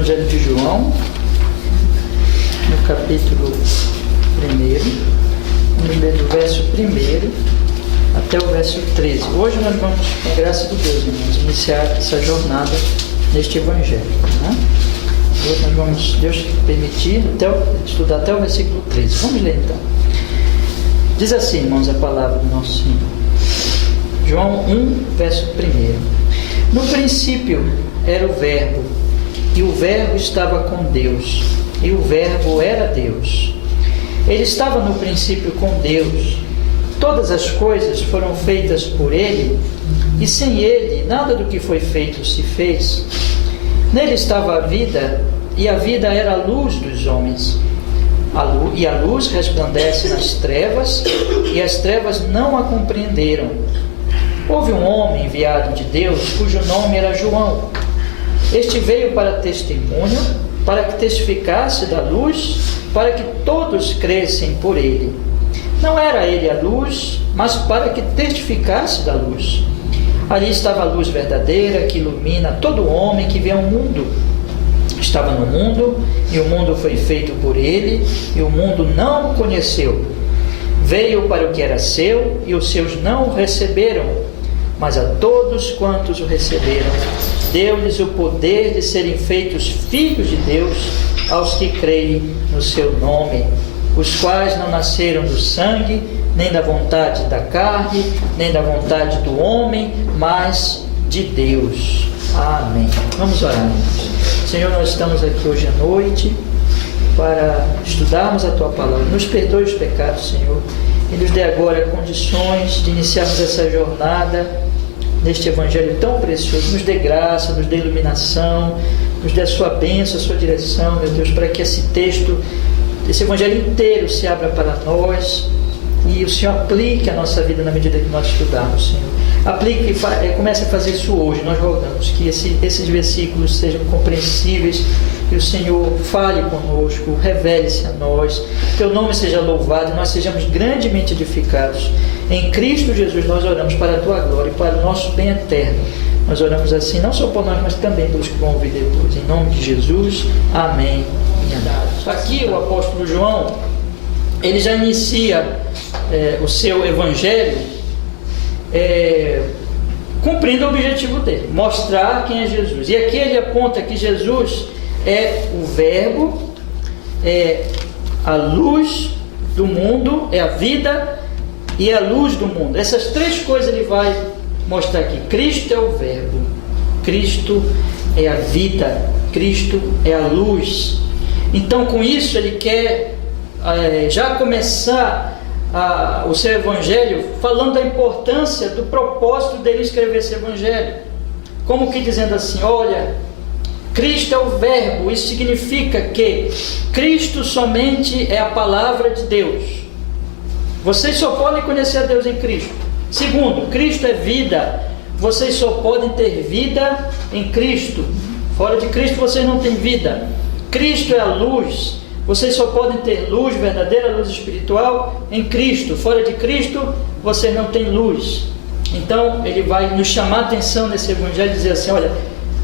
Evangelho de João, no capítulo 1, vamos ler do verso 1 até o verso 13. Hoje nós vamos, com a graça de Deus, irmãos, iniciar essa jornada neste Evangelho. Né? Hoje nós vamos, Deus permitir, estudar até o versículo 13. Vamos ler então. Diz assim, irmãos, a palavra do nosso Senhor. João 1, verso 1. No princípio era o Verbo, e o Verbo estava com Deus, e o Verbo era Deus. Ele estava no princípio com Deus. Todas as coisas foram feitas por Ele, e sem Ele nada do que foi feito se fez. Nele estava a vida, e a vida era a luz dos homens. E a luz resplandece nas trevas, e as trevas não a compreenderam. Houve um homem enviado de Deus, cujo nome era João. Este veio para testemunho, para que testificasse da luz, para que todos crescem por ele. Não era ele a luz, mas para que testificasse da luz. Ali estava a luz verdadeira, que ilumina todo homem que vê ao mundo. Estava no mundo, e o mundo foi feito por ele, e o mundo não o conheceu. Veio para o que era seu, e os seus não o receberam. Mas a todos quantos o receberam, deu-lhes o poder de serem feitos filhos de Deus, aos que creem no seu nome, os quais não nasceram do sangue, nem da vontade da carne, nem da vontade do homem, mas de Deus. Amém. Vamos orar, irmãos. Senhor, nós estamos aqui hoje à noite para estudarmos a Tua Palavra. Nos perdoe os pecados, Senhor, e nos dê agora condições de iniciarmos essa jornada neste Evangelho tão precioso. Nos dê graça, nos dê iluminação, nos dê a Sua bênção, a Sua direção, meu Deus, para que esse texto, esse Evangelho inteiro se abra para nós e o Senhor aplique a nossa vida na medida que nós estudarmos, Senhor. Aplique e comece a fazer isso hoje. Nós rogamos que esses versículos sejam compreensíveis, que o Senhor fale conosco, revele-se a nós, que Teu nome seja louvado e nós sejamos grandemente edificados. Em Cristo Jesus nós oramos para a Tua glória e para o nosso bem eterno. Nós oramos assim, não só por nós, mas também pelos que vão ouvir depois. Em nome de Jesus, amém e amém. Aqui o apóstolo João, ele já inicia o seu evangelho cumprindo o objetivo dele, mostrar quem é Jesus. E aqui ele aponta que Jesus é o Verbo, é a luz do mundo, é a vida e a luz do mundo. Essas três coisas ele vai mostrar aqui. Cristo é o Verbo, Cristo é a vida, Cristo é a luz. Então, com isso, ele quer já começar o seu evangelho falando da importância do propósito dele escrever esse evangelho. Como que dizendo assim, olha, Cristo é o Verbo. Isso significa que Cristo somente é a palavra de Deus. Vocês só podem conhecer a Deus em Cristo. Segundo, Cristo é vida. Vocês só podem ter vida em Cristo. Fora de Cristo vocês não têm vida. Cristo é a luz. Vocês só podem ter luz verdadeira, luz espiritual em Cristo. Fora de Cristo vocês não têm luz. Então ele vai nos chamar a atenção nesse evangelho e dizer assim, olha,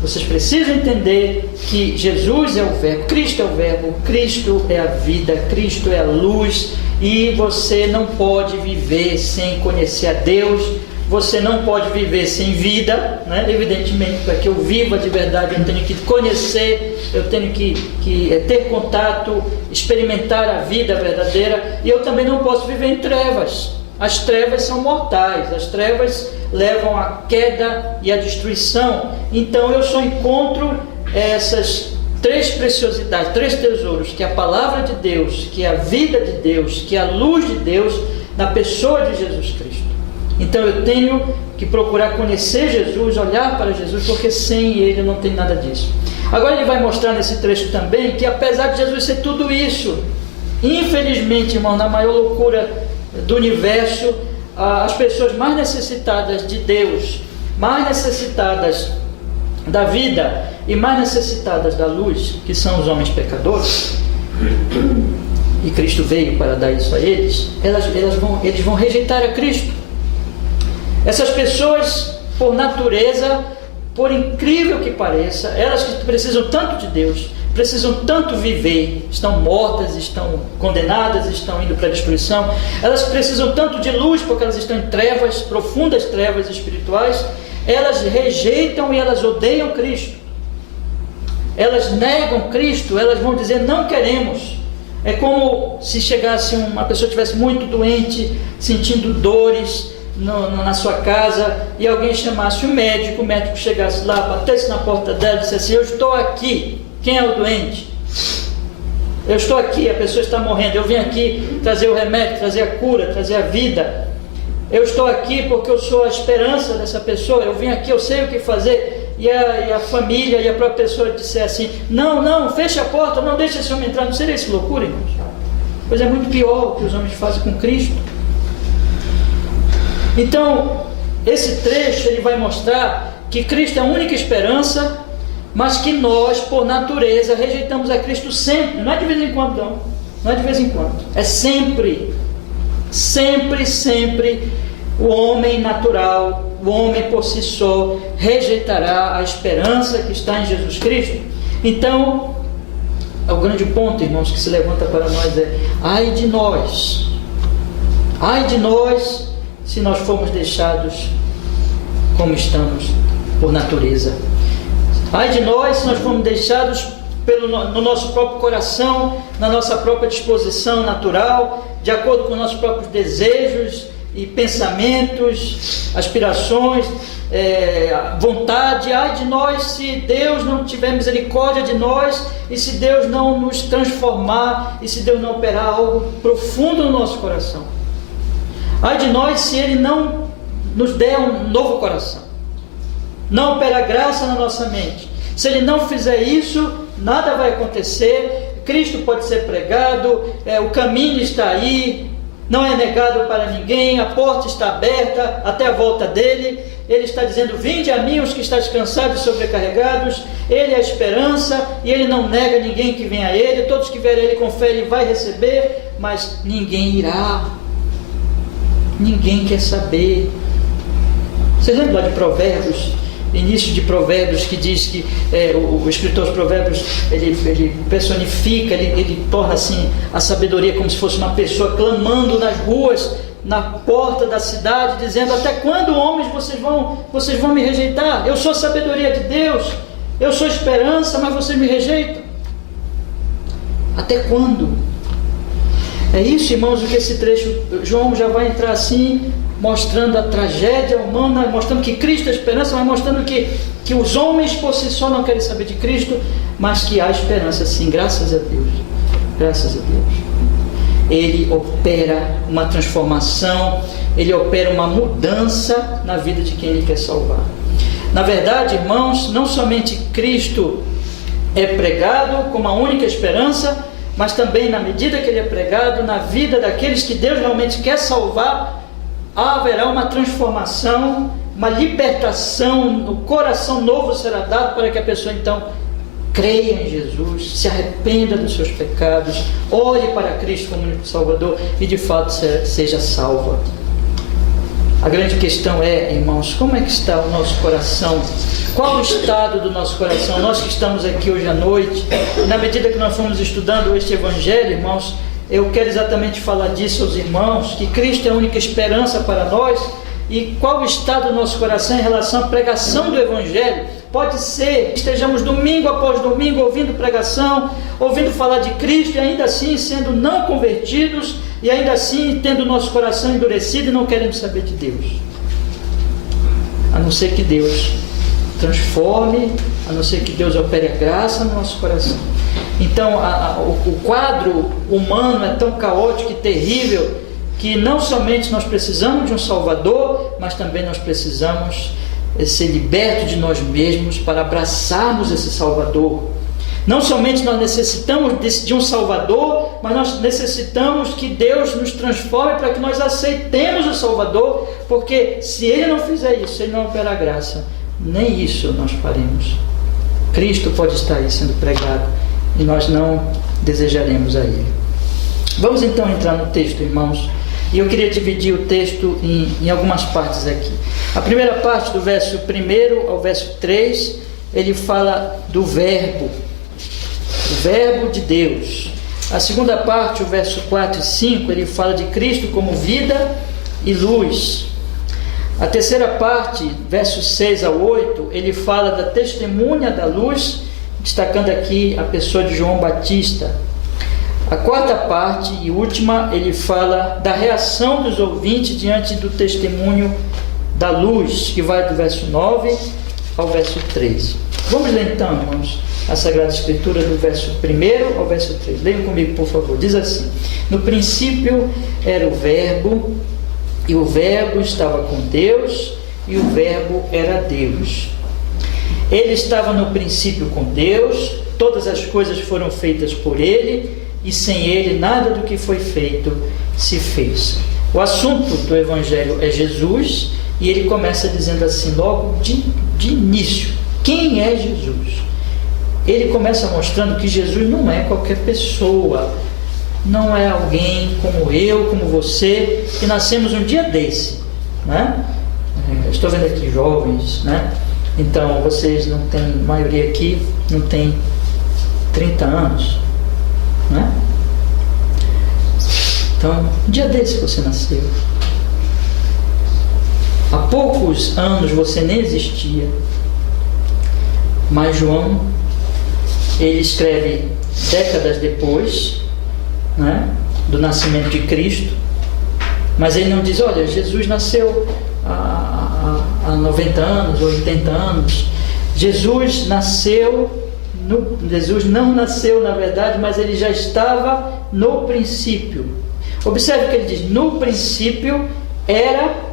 vocês precisam entender que Jesus é o Verbo, Cristo é o Verbo, Cristo é a vida, Cristo é a luz, e você não pode viver sem conhecer a Deus, você não pode viver sem vida, né? Evidentemente, para que eu viva de verdade, eu tenho que conhecer, eu tenho que ter contato, experimentar a vida verdadeira, e eu também não posso viver em trevas. As trevas são mortais, as trevas levam à queda e à destruição. Então eu só encontro essas três preciosidades, três tesouros, que é a palavra de Deus, que é a vida de Deus, que é a luz de Deus, na pessoa de Jesus Cristo. Então eu tenho que procurar conhecer Jesus, olhar para Jesus, porque sem Ele não tem nada disso. Agora ele vai mostrar nesse trecho também que apesar de Jesus ser tudo isso, infelizmente, irmão, na maior loucura do universo, as pessoas mais necessitadas de Deus, mais necessitadas da vida e mais necessitadas da luz, que são os homens pecadores, e Cristo veio para dar isso a eles, eles vão rejeitar a Cristo. Essas pessoas, por natureza, por incrível que pareça, elas que precisam tanto de Deus, precisam tanto viver, estão mortas, estão condenadas, estão indo para a destruição, elas precisam tanto de luz porque elas estão em trevas, profundas trevas espirituais, elas rejeitam e elas odeiam Cristo, elas negam Cristo, elas vão dizer não queremos. É como se chegasse uma pessoa que estivesse muito doente, sentindo dores na sua casa, e alguém chamasse o médico chegasse lá, batesse na porta dela e disse assim: eu estou aqui. Quem é o doente? Eu estou aqui, a pessoa está morrendo, eu vim aqui trazer o remédio, trazer a cura, trazer a vida. Eu estou aqui porque eu sou a esperança dessa pessoa, eu vim aqui, eu sei o que fazer. E a família e a própria pessoa disser assim: não, feche a porta, não deixe esse homem entrar. Não seria isso loucura, irmãos? Pois é muito pior o que os homens fazem com Cristo. Então, esse trecho ele vai mostrar que Cristo é a única esperança, mas que nós, por natureza, rejeitamos a Cristo sempre. Não é de vez em quando, não. Não é de vez em quando. É sempre. Sempre o homem natural, o homem por si só, rejeitará a esperança que está em Jesus Cristo. Então, o grande ponto, irmãos, que se levanta para nós é: ai de nós se nós formos deixados como estamos por natureza. Ai de nós se nós formos deixados no nosso próprio coração, na nossa própria disposição natural, de acordo com os nossos próprios desejos e pensamentos, aspirações, vontade. Ai de nós se Deus não tiver misericórdia de nós, e se Deus não nos transformar, e se Deus não operar algo profundo no nosso coração. Ai de nós se Ele não nos der um novo coração, não operar graça na nossa mente. Se Ele não fizer isso, nada vai acontecer. Cristo pode ser pregado, o caminho está aí, não é negado para ninguém, a porta está aberta até a volta dele. Ele está dizendo: vinde a mim os que estáis cansados e sobrecarregados. Ele é a esperança e Ele não nega ninguém que vem a Ele. Todos que vierem a Ele com fé Ele vai receber, mas ninguém irá. Ninguém quer saber. Vocês lembram lá de Provérbios? Início de Provérbios, que diz que o escritor dos Provérbios ele personifica, ele torna assim a sabedoria como se fosse uma pessoa clamando nas ruas, na porta da cidade, dizendo: até quando, homens, vocês vão me rejeitar? Eu sou a sabedoria de Deus, eu sou a esperança, mas vocês me rejeitam. Até quando? É isso, irmãos, o que esse trecho, João já vai entrar assim, mostrando a tragédia humana, mostrando que Cristo é a esperança, mas mostrando que os homens por si só não querem saber de Cristo, mas que há esperança sim, graças a Deus. Graças a Deus. Ele opera uma transformação, Ele opera uma mudança na vida de quem Ele quer salvar. Na verdade, irmãos, não somente Cristo é pregado como a única esperança, mas também, na medida que Ele é pregado na vida daqueles que Deus realmente quer salvar, haverá uma transformação, uma libertação, o coração novo será dado para que a pessoa então creia em Jesus, se arrependa dos seus pecados, olhe para Cristo como único Salvador e de fato seja salva. A grande questão é, irmãos, como é que está o nosso coração? Qual o estado do nosso coração? Nós que estamos aqui hoje à noite, na medida que nós fomos estudando este Evangelho, irmãos, eu quero exatamente falar disso aos irmãos, que Cristo é a única esperança para nós. E qual o estado do nosso coração em relação à pregação do Evangelho? Pode ser que estejamos domingo após domingo ouvindo pregação, ouvindo falar de Cristo, e ainda assim sendo não convertidos, e ainda assim tendo o nosso coração endurecido e não querendo saber de Deus. A não ser que Deus transforme, a não ser que Deus opere a graça no nosso coração. Então o quadro humano é tão caótico e terrível que não somente nós precisamos de um Salvador, mas também nós precisamos ser libertos de nós mesmos para abraçarmos esse Salvador. Não somente nós necessitamos de um Salvador, mas nós necessitamos que Deus nos transforme para que nós aceitemos o Salvador, porque se Ele não fizer isso, se Ele não operar a graça, nem isso nós faremos. Cristo pode estar aí sendo pregado e nós não desejaremos a Ele. Vamos então entrar no texto, irmãos, E eu queria dividir o texto em algumas partes aqui. A primeira parte, do verso 1 ao verso 3, ele fala do verbo de Deus. A segunda parte, o verso 4 e 5, ele fala de Cristo como vida e luz. A terceira parte, versos 6 ao 8, ele fala da testemunha da luz, destacando aqui a pessoa de João Batista. A quarta parte e última, ele fala da reação dos ouvintes diante do testemunho da luz, que vai do verso 9 ao verso 13. Vamos ler então, irmãos, a Sagrada Escritura do verso 1 ao verso 3. Leiam comigo, por favor. Diz assim: no princípio era o Verbo, e o Verbo estava com Deus, e o Verbo era Deus. Ele estava no princípio com Deus, todas as coisas foram feitas por Ele, e sem Ele nada do que foi feito se fez. O assunto do Evangelho é Jesus, e ele começa dizendo assim, logo de início: quem é Jesus? Ele começa mostrando que Jesus não é qualquer pessoa, não é alguém como eu, como você, que nascemos um dia desse, né? Estou vendo aqui jovens, né? Então, vocês não têm, a maioria aqui não tem 30 anos, né? Então, um dia desse você nasceu. Há poucos anos você nem existia. Mas João, ele escreve décadas depois, né, do nascimento de Cristo, mas ele não diz, olha, Jesus nasceu há 90 anos ou 80 anos. Jesus não nasceu na verdade, mas ele já estava no princípio. Observe que ele diz, no princípio era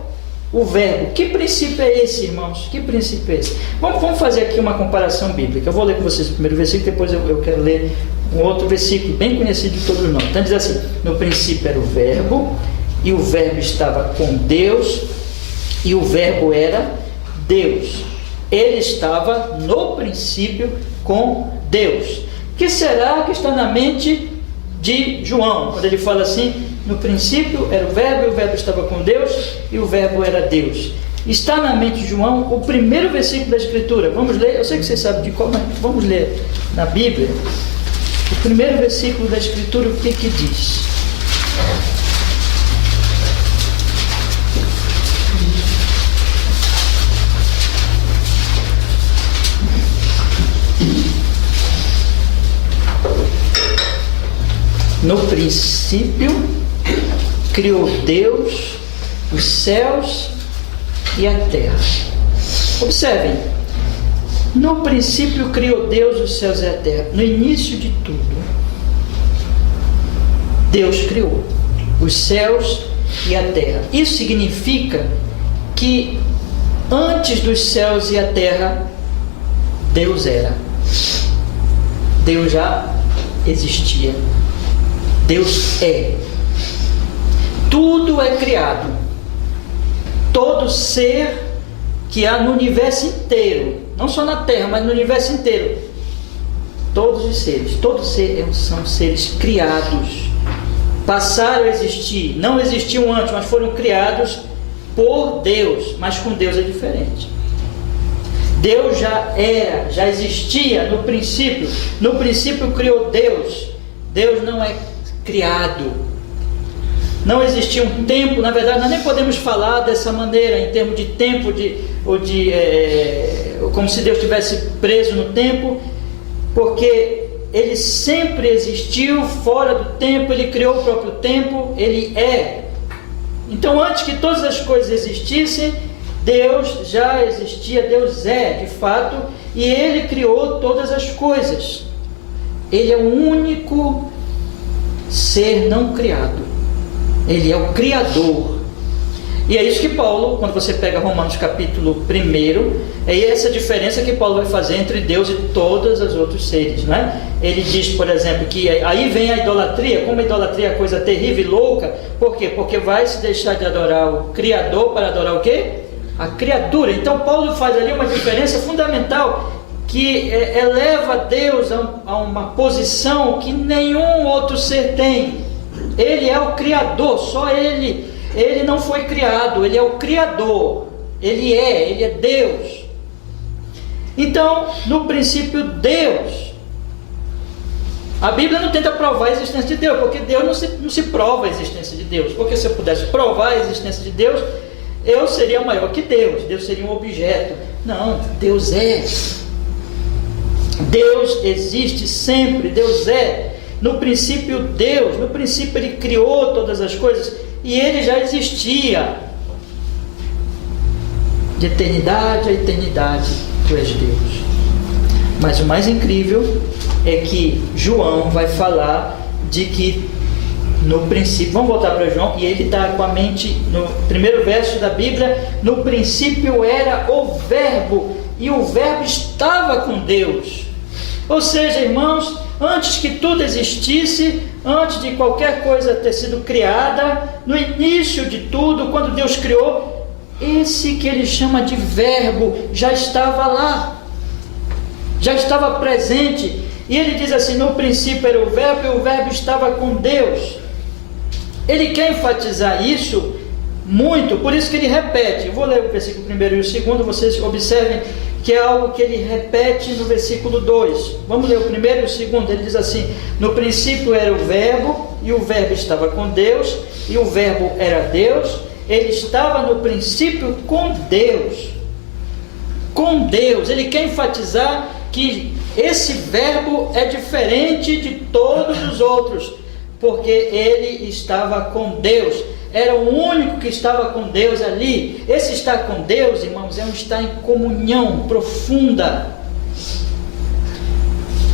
o Verbo. Que princípio é esse, irmãos? Que princípio é esse? Vamos fazer aqui uma comparação bíblica. Eu vou ler com vocês o primeiro versículo, depois eu quero ler um outro versículo bem conhecido de todos nós. Então diz assim, no princípio era o Verbo, e o Verbo estava com Deus, e o Verbo era Deus. Ele estava no princípio com Deus. O que será que está na mente de João, quando ele fala assim, no princípio era o Verbo, e o Verbo estava com Deus, e o Verbo era Deus? Está na mente de João o primeiro versículo da Escritura. Vamos ler, eu sei que vocês sabem de qual, mas vamos ler na Bíblia. O primeiro versículo da Escritura, o que diz? No princípio criou Deus os céus e a terra. Observem, no princípio criou Deus os céus e a terra. No início de tudo, Deus criou os céus e a terra. Isso significa que antes dos céus e a terra, Deus era. Deus já existia. Deus é. Tudo é criado. Todo ser que há no universo inteiro, não só na Terra, mas no universo inteiro, todos os seres, são seres criados, passaram a existir, não existiam antes, mas foram criados por Deus. Mas com Deus é diferente. Deus já era, já existia no princípio. No princípio criou Deus. Deus não é criado. Não existia um tempo, na verdade nós nem podemos falar dessa maneira, em termos de tempo, como se Deus estivesse preso no tempo, porque Ele sempre existiu fora do tempo, Ele criou o próprio tempo, Ele é. Então antes que todas as coisas existissem, Deus já existia, Deus é de fato, e Ele criou todas as coisas. Ele é o único ser não criado. Ele é o Criador. E é isso que Paulo, quando você pega Romanos capítulo 1, é essa diferença que Paulo vai fazer entre Deus e todos os outros seres, né? Ele diz, por exemplo, que aí vem a idolatria. Como a idolatria é coisa terrível e louca. Por quê? Porque vai se deixar de adorar o Criador para adorar o quê? A criatura. Então Paulo faz ali uma diferença fundamental, que eleva Deus a uma posição que nenhum outro ser tem. Ele é o Criador, só Ele ele não foi criado, ele é o Criador, ele é Deus. Então, no princípio, Deus. A Bíblia não tenta provar a existência de Deus, porque Deus não se prova a existência de Deus, porque se eu pudesse provar a existência de Deus, eu seria maior que Deus, Deus seria um objeto. Não, Deus é. Deus existe sempre, Deus é. No princípio Deus, no princípio Ele criou todas as coisas, e Ele já existia. De eternidade a eternidade, Tu és Deus. Mas o mais incrível é que João vai falar de que no princípio, vamos voltar para João, e ele está com a mente no primeiro verso da Bíblia: no princípio era o Verbo, e o Verbo estava com Deus. Ou seja, irmãos, antes que tudo existisse, antes de qualquer coisa ter sido criada, no início de tudo, quando Deus criou, esse que ele chama de Verbo já estava lá, já estava presente. E ele diz assim: no princípio era o Verbo, e o Verbo estava com Deus. Ele quer enfatizar isso muito, por isso que ele repete. Eu vou ler o versículo 1 e o 2, vocês observem que é algo que ele repete no versículo 2. Vamos ler o 1 e o 2. Ele diz assim: no princípio era o Verbo, e o Verbo estava com Deus, e o Verbo era Deus. Ele estava no princípio com Deus. Com Deus. Ele quer enfatizar que esse Verbo é diferente de todos os outros, porque ele estava com Deus, era o único que estava com Deus ali. Esse estar com Deus, irmãos, é um estar em comunhão profunda.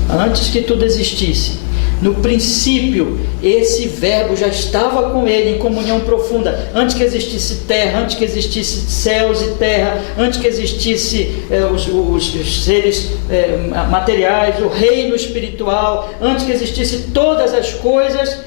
Antes que tudo existisse, no princípio, esse Verbo já estava com ele em comunhão profunda. Antes que existisse terra, antes que existisse céus e terra, antes que existisse os seres materiais, o reino espiritual, antes que existisse todas as coisas,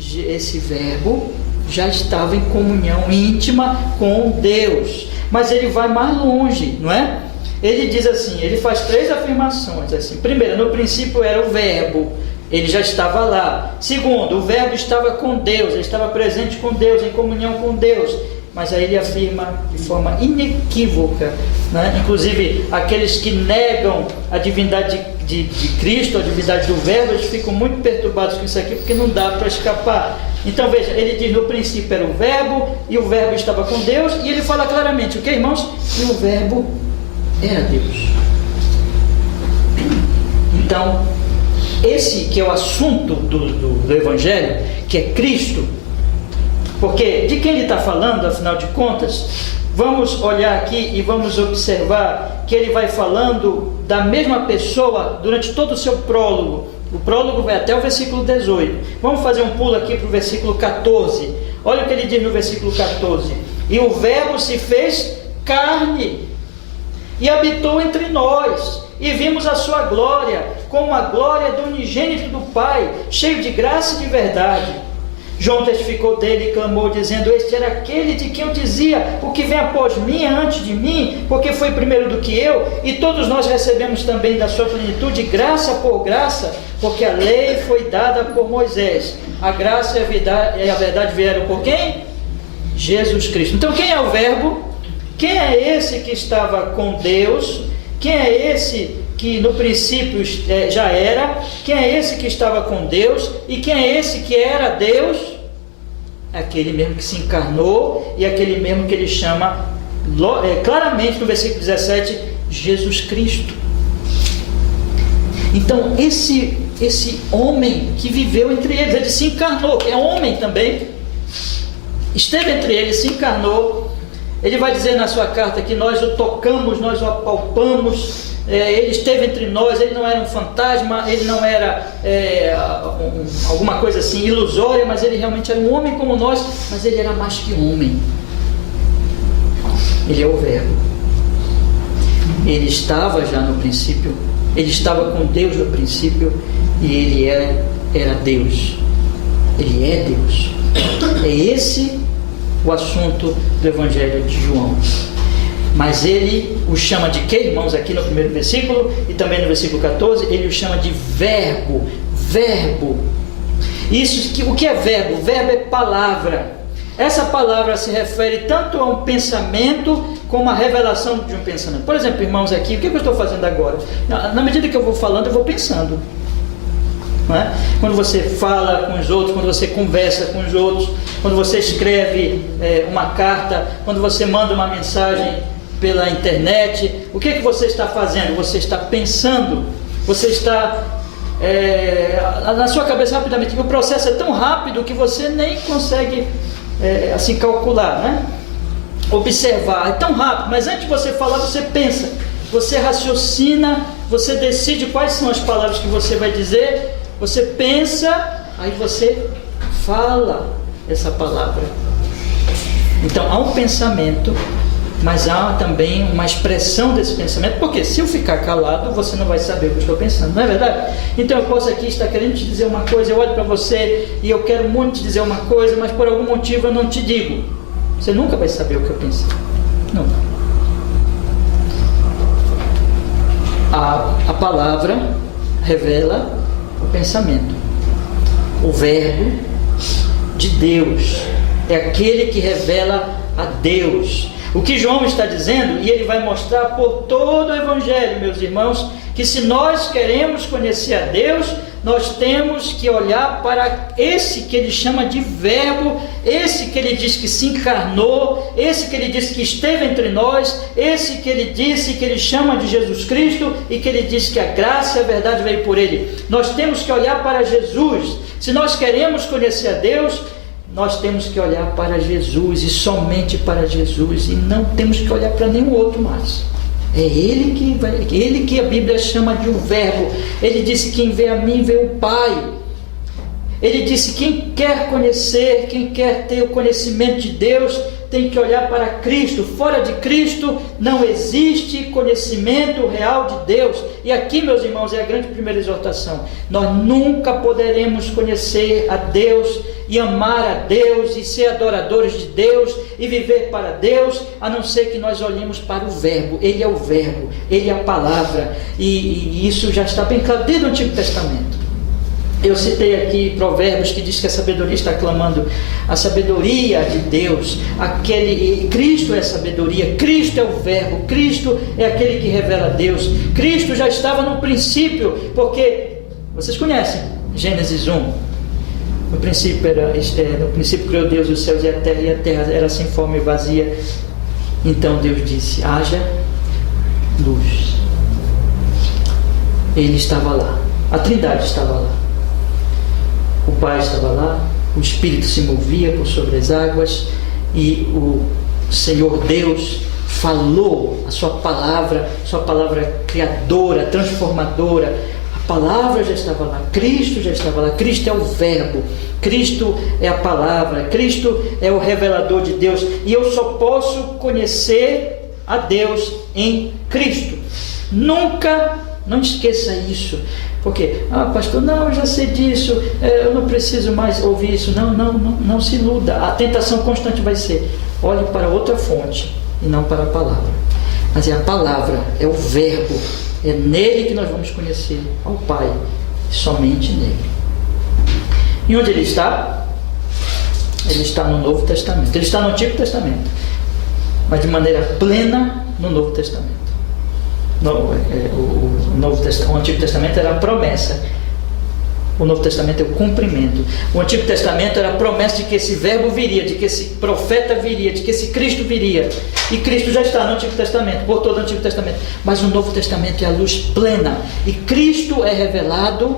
esse Verbo já estava em comunhão íntima com Deus. Mas ele vai mais longe, não é? Ele diz assim, ele faz 3 afirmações assim. Primeiro, no princípio era o Verbo, ele já estava lá. Segundo, o Verbo estava com Deus, ele estava presente com Deus, em comunhão com Deus. Mas aí ele afirma de forma inequívoca, né? Inclusive aqueles que negam a divindade de Cristo, a divindade do Verbo, eles ficam muito perturbados com isso aqui, porque não dá para escapar. Então veja, ele diz: no princípio era o Verbo, e o Verbo estava com Deus. E ele fala claramente, o que, irmãos? E o Verbo era Deus. Então, esse que é o assunto do Evangelho, que é Cristo, porque de quem ele está falando, afinal de contas? Vamos olhar aqui e vamos observar que ele vai falando da mesma pessoa durante todo o seu prólogo. O prólogo vai até o versículo 18. Vamos fazer um pulo aqui para o versículo 14. Olha o que ele diz no versículo 14: e o Verbo se fez carne e habitou entre nós, e vimos a sua glória, como a glória do unigênito do Pai, cheio de graça e de verdade. João testificou dele e clamou, dizendo: este era aquele de quem eu dizia: o que vem após mim é antes de mim, porque foi primeiro do que eu. E todos nós recebemos também da sua plenitude, graça por graça, porque a lei foi dada por Moisés, a graça e a verdade vieram por quem? Jesus Cristo. Então quem é o Verbo? Quem é esse que estava com Deus? Quem é esse que no princípio já era? Quem é esse que estava com Deus? E quem é esse que era Deus? Aquele mesmo que se encarnou, e aquele mesmo que ele chama claramente no versículo 17, Jesus Cristo. Então esse homem que viveu entre eles, ele se encarnou, é homem também, esteve entre eles, se encarnou. Ele vai dizer na sua carta que nós o tocamos, nós o apalpamos. Ele esteve entre nós, ele não era um fantasma, ele não era alguma coisa assim ilusória, mas ele realmente era um homem como nós, mas ele era mais que homem. Ele é o Verbo. Ele estava já no princípio, ele estava com Deus no princípio, e ele era Deus. Ele é Deus. É esse o assunto do Evangelho de João. Mas ele o chama de quê, irmãos? Aqui no primeiro versículo e também no versículo 14, ele o chama de Verbo. Verbo. O que é verbo? Verbo é palavra. essa palavra se refere tanto a um pensamento como a revelação de um pensamento. Por exemplo, irmãos, aqui, o que eu estou fazendo agora? Na medida que eu vou falando, eu vou pensando. Não é? Quando você fala com os outros, quando você conversa com os outros, quando você escreve uma carta, quando você manda uma mensagem pela internet, o que você está fazendo? Você está pensando, você está na sua cabeça rapidamente. O processo é tão rápido que você nem consegue assim calcular, né? Observar, é tão rápido, mas antes de você falar, você pensa, você raciocina, você decide quais são as palavras que você vai dizer, você pensa, aí você fala essa palavra. Então há um pensamento, mas há também uma expressão desse pensamento, porque se eu ficar calado, você não vai saber o que eu estou pensando, não é verdade? Então eu posso aqui estar querendo te dizer uma coisa, eu olho para você e eu quero muito te dizer uma coisa, mas por algum motivo eu não te digo. Você nunca vai saber o que eu pensei. Nunca. A palavra revela o pensamento. O verbo de Deus é aquele que revela a Deus. O que João está dizendo, e ele vai mostrar por todo o Evangelho, meus irmãos, que se nós queremos conhecer a Deus, nós temos que olhar para esse que ele chama de verbo, esse que ele diz que se encarnou, esse que ele disse que esteve entre nós, esse que ele disse que ele chama de Jesus Cristo e que ele diz que a graça e a verdade veio por ele. Nós temos que olhar para Jesus. Se nós queremos conhecer a Deus, nós temos que olhar para Jesus e somente para Jesus, e não temos que olhar para nenhum outro mais. É Ele que a Bíblia chama de um verbo. Ele disse: quem vê a mim vê o Pai. Ele disse: quem quer conhecer, quem quer ter o conhecimento de Deus, tem que olhar para Cristo. Fora de Cristo não existe conhecimento real de Deus. E aqui, meus irmãos, é a grande primeira exortação. Nós nunca poderemos conhecer a Deus e amar a Deus e ser adoradores de Deus e viver para Deus, a não ser que nós olhemos para o verbo. Ele é o verbo, ele é a palavra, e isso já está bem claro desde o Antigo Testamento. Eu citei aqui Provérbios, que diz que a sabedoria está clamando a sabedoria de Deus. Cristo é a sabedoria, Cristo é o verbo, Cristo é aquele que revela a Deus. Cristo já estava no princípio, porque vocês conhecem Gênesis 1. No princípio criou Deus os céus e a terra era sem forma e vazia. Então Deus disse: haja luz. Ele estava lá, a Trindade estava lá, o Pai estava lá, o Espírito se movia por sobre as águas, e o Senhor Deus falou a sua palavra criadora, transformadora. A palavra já estava lá, Cristo já estava lá. Cristo é o verbo, Cristo é a palavra, Cristo é o revelador de Deus, e eu só posso conhecer a Deus em Cristo. Nunca, não esqueça isso. Porque, pastor, não, eu já sei disso, eu não preciso mais ouvir isso. Não se iluda. A tentação constante vai ser: olhe para outra fonte e não para a palavra. Mas é a palavra, é o verbo, é nele que nós vamos conhecer ao Pai, somente nele. E onde ele está? Ele está no Novo Testamento. Ele está no Antigo Testamento, mas de maneira plena no Novo Testamento. O Antigo Testamento era a promessa, o Novo Testamento é o cumprimento. O Antigo Testamento era a promessa de que esse verbo viria, de que esse profeta viria, de que esse Cristo viria, e Cristo já está no Antigo Testamento, por todo o Antigo Testamento. Mas o Novo Testamento é a luz plena, e Cristo é revelado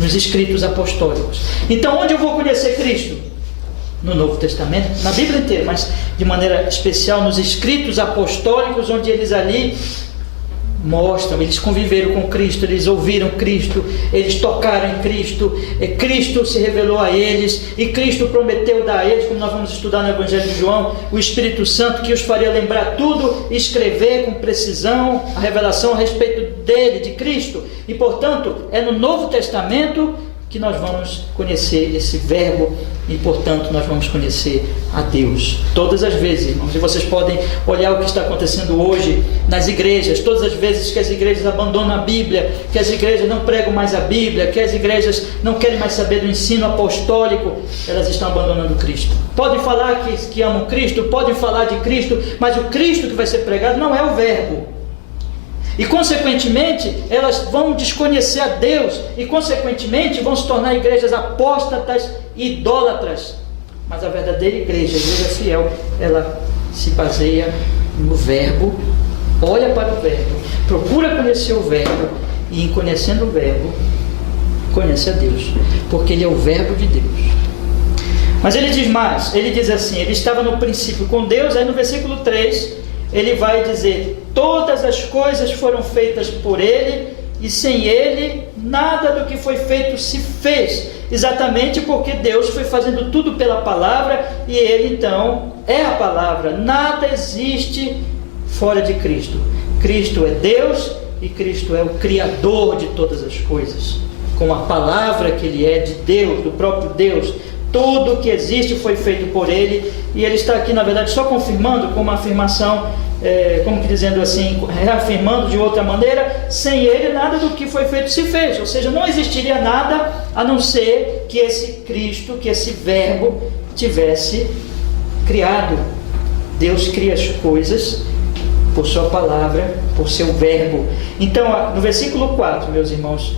nos escritos apostólicos. Então onde eu vou conhecer Cristo? No Novo Testamento, na Bíblia inteira, mas de maneira especial nos escritos apostólicos, onde eles ali mostram, eles conviveram com Cristo, eles ouviram Cristo, eles tocaram em Cristo, Cristo se revelou a eles, e Cristo prometeu dar a eles, como nós vamos estudar no Evangelho de João, o Espírito Santo que os faria lembrar tudo, escrever com precisão a revelação a respeito dele, de Cristo. E portanto é no Novo Testamento que nós vamos conhecer esse verbo e, portanto, nós vamos conhecer a Deus. Todas as vezes, irmãos, e vocês podem olhar o que está acontecendo hoje nas igrejas, todas as vezes que as igrejas abandonam a Bíblia, que as igrejas não pregam mais a Bíblia, que as igrejas não querem mais saber do ensino apostólico, elas estão abandonando Cristo. Podem falar que amam Cristo, podem falar de Cristo, mas o Cristo que vai ser pregado não é o verbo. E, consequentemente, elas vão desconhecer a Deus e, consequentemente, vão se tornar igrejas apóstatas e idólatras. Mas a verdadeira igreja, a igreja fiel, ela se baseia no verbo, olha para o verbo, procura conhecer o verbo, e, em conhecendo o verbo, conhece a Deus, porque ele é o verbo de Deus. Mas ele diz mais, ele diz assim, ele estava no princípio com Deus. Aí no versículo 3, ele vai dizer: todas as coisas foram feitas por ele, e sem ele nada do que foi feito se fez, exatamente porque Deus foi fazendo tudo pela palavra, e ele então é a palavra. Nada existe fora de Cristo. Cristo é Deus, e Cristo é o Criador de todas as coisas, com a palavra que ele é de Deus, do próprio Deus. Tudo que existe foi feito por ele, e ele está aqui, na verdade, só confirmando com uma afirmação, como que dizendo assim, reafirmando de outra maneira: sem ele nada do que foi feito se fez. Ou seja, não existiria nada a não ser que esse Cristo, que esse verbo tivesse criado. Deus cria as coisas por sua palavra, por seu verbo. Então, no versículo 4, meus irmãos,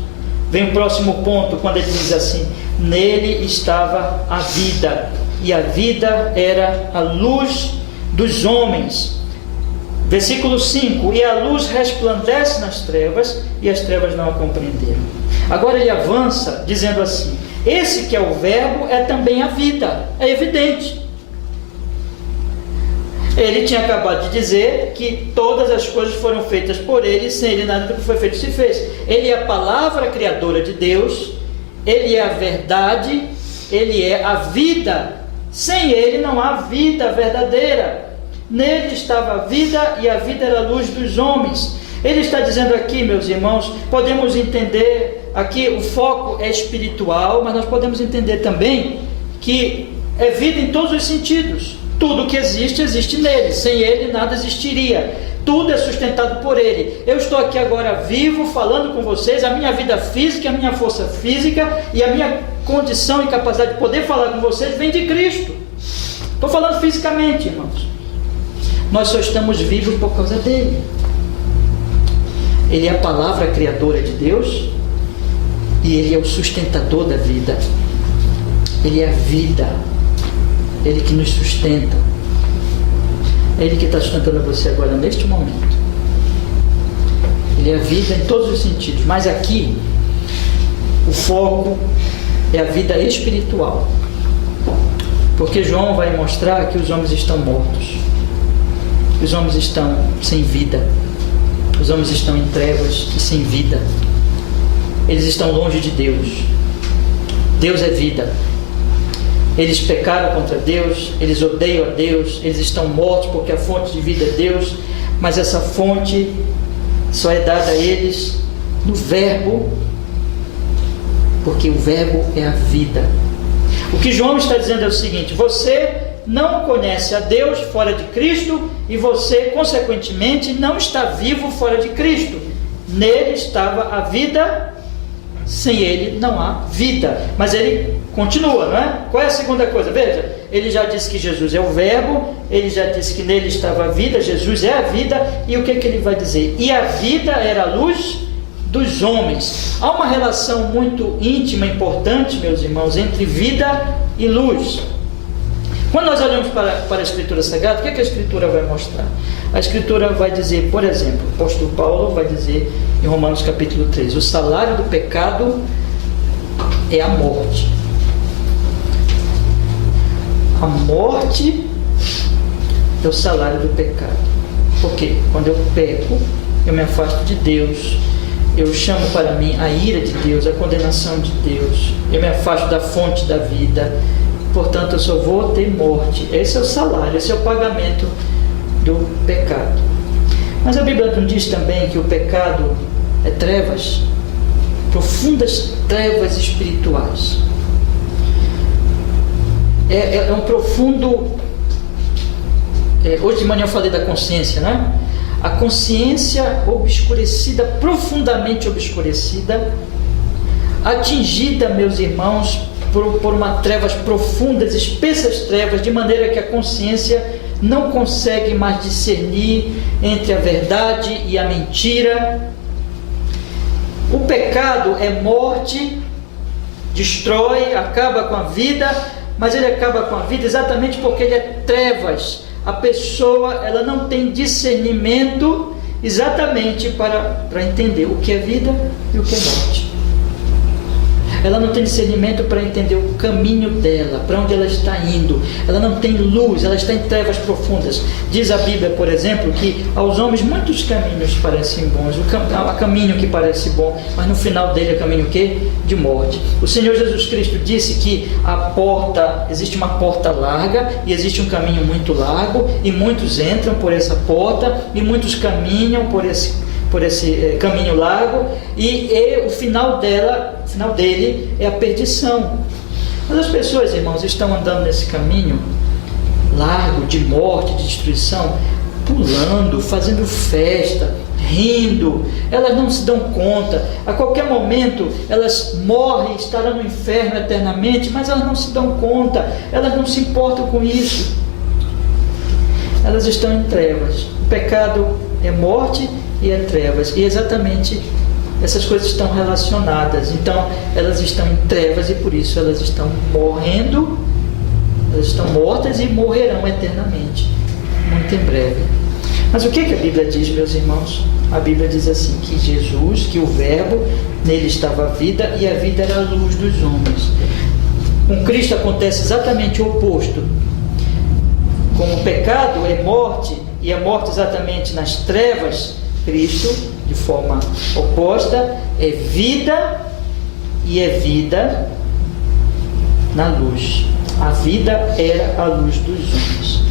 vem o próximo ponto, quando ele diz assim: nele estava a vida, e a vida era a luz dos homens. Versículo 5: e a luz resplandece nas trevas, e as trevas não a compreenderam. Agora ele avança dizendo assim: esse que é o verbo é também a vida. É evidente. Ele tinha acabado de dizer que todas as coisas foram feitas por ele, e sem ele nada do que foi feito se fez. Ele é a palavra criadora de Deus, ele é a verdade, ele é a vida. Sem ele não há vida verdadeira. Nele estava a vida, e a vida era a luz dos homens. Ele está dizendo aqui, meus irmãos, podemos entender aqui, o foco é espiritual, mas nós podemos entender também que é vida em todos os sentidos. Tudo que existe, existe nele. Sem ele nada existiria. Tudo é sustentado por ele. Eu estou aqui agora vivo, falando com vocês. A minha vida física, a minha força física e a minha condição e capacidade de poder falar com vocês vem de Cristo. Estou falando fisicamente, irmãos. Nós só estamos vivos por causa dele. Ele é a palavra criadora de Deus, e ele é o sustentador da vida. Ele é a vida. Ele que nos sustenta. É ele que está sustentando você agora, neste momento. Ele é a vida em todos os sentidos. Mas aqui, o foco é a vida espiritual. Porque João vai mostrar que os homens estão mortos. Os homens estão sem vida. Os homens estão em trevas e sem vida. Eles estão longe de Deus. Deus é vida. Eles pecaram contra Deus, eles odeiam a Deus, eles estão mortos porque a fonte de vida é Deus, mas essa fonte só é dada a eles no verbo, porque o verbo é a vida. O que João está dizendo é o seguinte: você não conhece a Deus fora de Cristo, e você, consequentemente, não está vivo fora de Cristo. Nele estava a vida, sem ele não há vida. Mas ele continua, não é? Qual é a segunda coisa? Veja, ele já disse que Jesus é o verbo, ele já disse que nele estava a vida, Jesus é a vida, e o que ele vai dizer? E a vida era a luz dos homens. Há uma relação muito íntima, importante, meus irmãos, entre vida e luz. Quando nós olhamos para a Escritura Sagrada, o que a Escritura vai mostrar? A Escritura vai dizer, por exemplo, o apóstolo Paulo vai dizer em Romanos capítulo 3, o salário do pecado é a morte. A morte é o salário do pecado. Porque quando eu peco, eu me afasto de Deus, eu chamo para mim a ira de Deus, a condenação de Deus, eu me afasto da fonte da vida, portanto eu só vou ter morte. Esse é o salário, esse é o pagamento do pecado. Mas a Bíblia não diz também que o pecado é trevas? profundas trevas espirituais. É um profundo... hoje de manhã eu falei da consciência, né? A consciência obscurecida, profundamente obscurecida, atingida, meus irmãos, por uma trevas profundas, espessas trevas, de maneira que a consciência não consegue mais discernir entre a verdade e a mentira. O pecado é morte, destrói, acaba com a vida, mas ele acaba com a vida exatamente porque ele é trevas. A pessoa, ela não tem discernimento exatamente para entender o que é vida e o que é morte. Ela não tem discernimento para entender o caminho dela, para onde ela está indo. Ela não tem luz, ela está em trevas profundas. Diz a Bíblia, por exemplo, que aos homens muitos caminhos parecem bons. Há caminho que parece bom, mas no final dele é caminho o quê? De morte. O Senhor Jesus Cristo disse que existe uma porta larga e existe um caminho muito largo, e muitos entram por essa porta e muitos caminham por esse caminho largo, e o final dele é a perdição. Mas as pessoas, irmãos, estão andando nesse caminho largo de morte, de destruição, pulando, fazendo festa, rindo. Elas não se dão conta. A qualquer momento elas morrem, estarão no inferno eternamente, mas elas não se dão conta, elas não se importam com isso. Elas estão em trevas. O pecado é morte e é trevas, e exatamente essas coisas estão relacionadas. Então elas estão em trevas e por isso elas estão morrendo, elas estão mortas e morrerão eternamente, muito em breve. Mas o que a Bíblia diz, meus irmãos? A Bíblia diz assim, que Jesus, que o Verbo, nele estava a vida, e a vida era a luz dos homens. Com Cristo acontece exatamente o oposto. Como o pecado é morte, e é morte exatamente nas trevas, Cristo, de forma oposta, é vida, e é vida na luz. A vida era a luz dos homens.